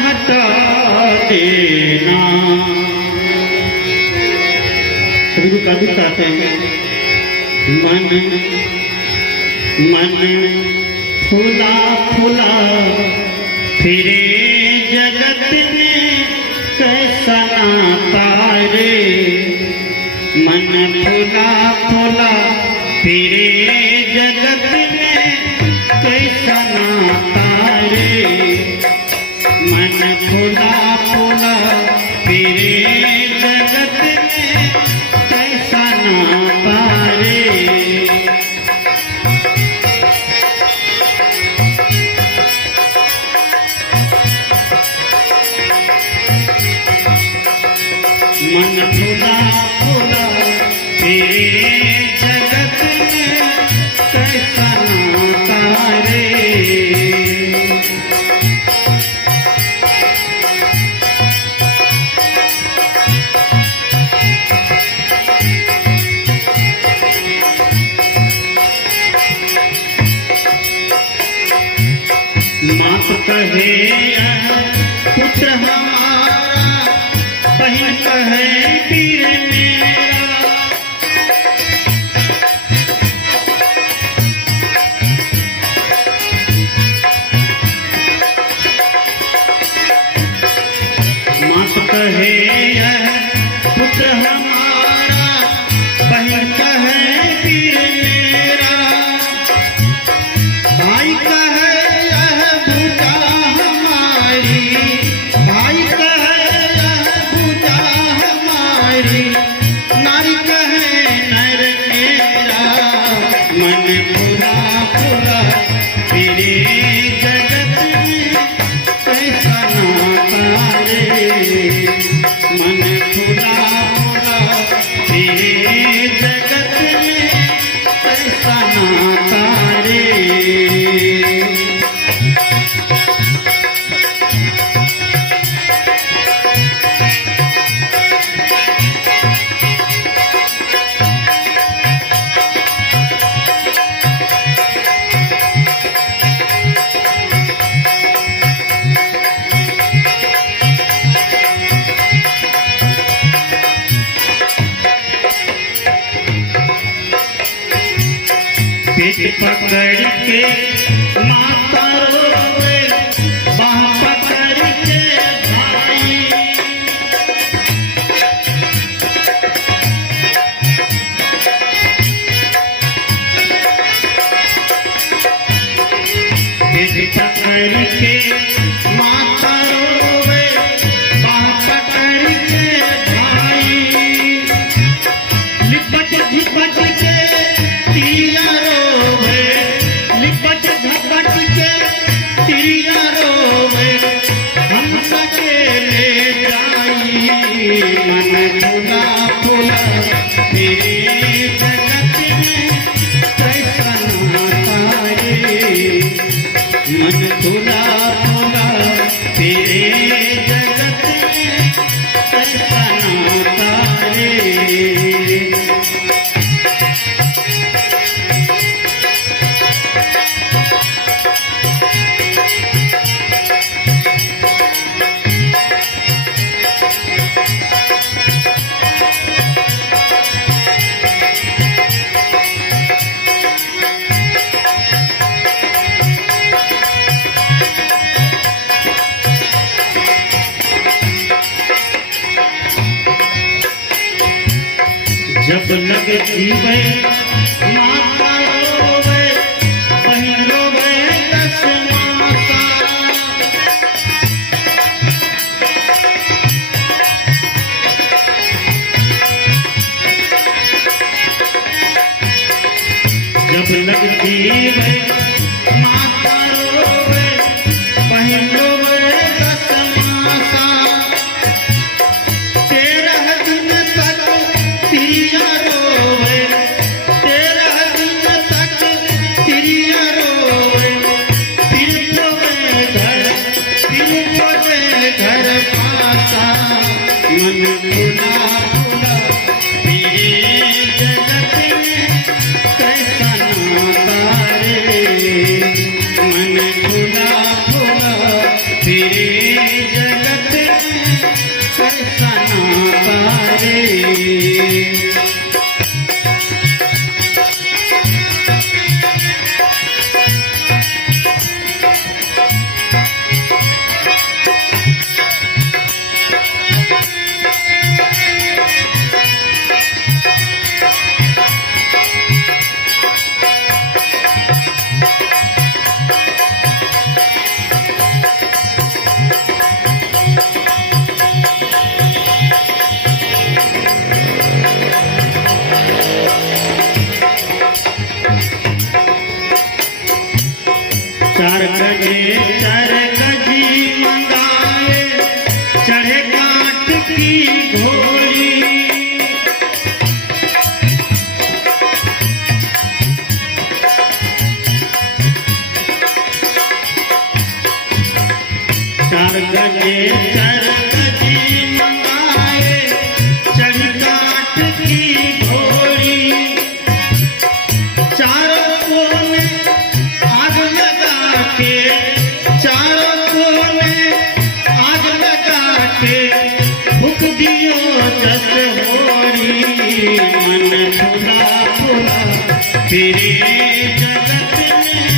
हटा देना। गुरु का भी कहते हैं, मन मन फूला फूला फिरे जगत में कैसा नाता रे। मन फूला फूला फिरे जगत में कैसा नाता रे। मन फूला फूला फिरे जगत में कैसा नाता रे। मन फूला फूला फिरे जगत में कैसा नाता रे। मन फुला फुला तेरे जगत में कैसा नाता रे। मन फुला फुला तेरे जगत में कैसा नाता रे। पेट पकड़ के माता रोवे, बाह पकड़ के भाई। पेट पकड़ के माता रोवे, बाह पकड़ के भाई। लिपट झिपट के तिरिया रोवे, लिपट झपट के तिरिया रोवे, हम सकेले जाई। मन फुला फुला तेरे जगत में कैसा नाता रे। मन फुला फुला तेरे जगत में कैसा नाता रे। जब लग जीवे माता रोवे, बहन रोवे दस मासा। जब लग जीवे माता रोवे, बहन रोवे दस मासा। 13 दिन तक तिरिया रोवे, 13 दिन तक तिरिया रोवे। फिर रोवे घर पासा। मन फुला फुला तेरे जगत में कैसा नाता रे। मन फुला फुला तेरे जगत में कैसा नाता रे। चार गजी मंगाए, चढ़े काट की घोड़ी। चार गजी मंगाए, चढ़े काट की घोड़ी। चारों कोने आग लगा के, चारों कोने आग लगा के, फूक दियो जस होरी। मन फुला फुला तेरे जगत में,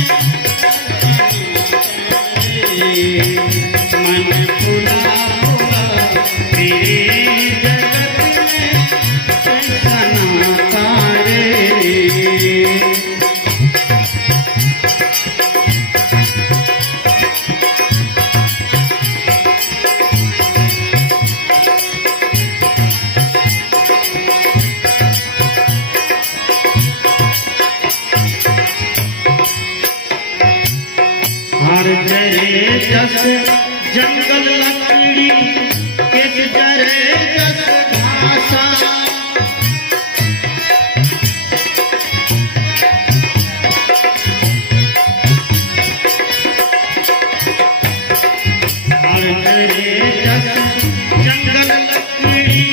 मन फुला फुला तेरे जगत में कैसा नाता रे। जस जंगल लकड़ी केस जरे जस घासा जंगल लकड़ी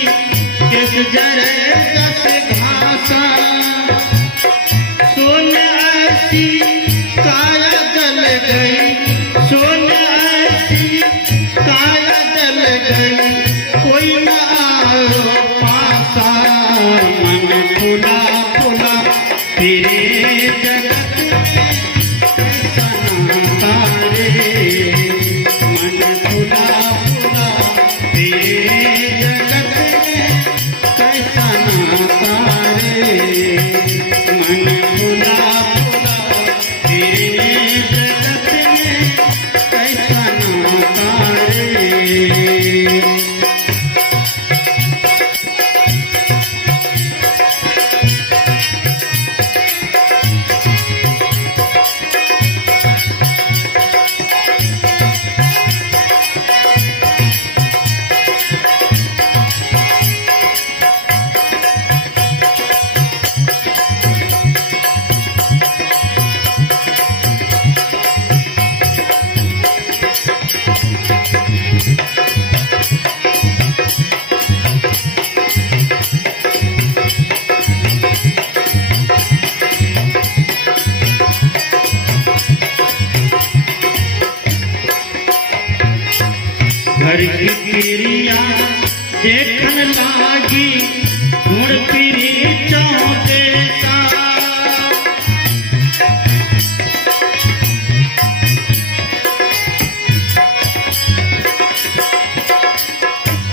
किस जरे दस घासा सोन ऐसी काया जल गई सोन ऐसी काया जल गई कोई न आयो पासा मन फुला फुला फिरे जगत में कैसा नाता रे मन फुला फुला फिरे जगत में कैसा नाता रे मन फुला फुला फिरे जगत में कैसा नाता रे। घर की पीरिया देखन लागी गुण पीरी चौदे सा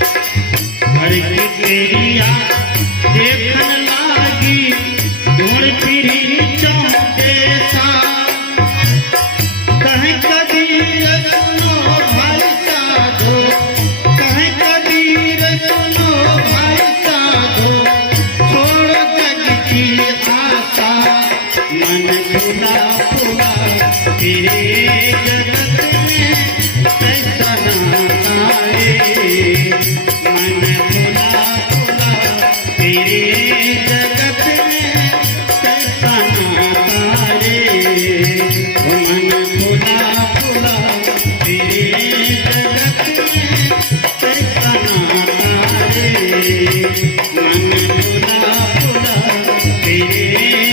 घर की पीरिया देखन लागी गुण पीरी चौदे सा कहीं कबीर सुनो भाई साधो कहीं कबीर सुनो भाई साधो छोड़ो जग की आशा मन फुला फुला फिरे जगत में कैसा नाता रे मन फुला फुला फिरे जगत में कैसा नाता रे मन फुला फुला फिरे जगत में कैसा नाता रे मन फुला फुला फिरे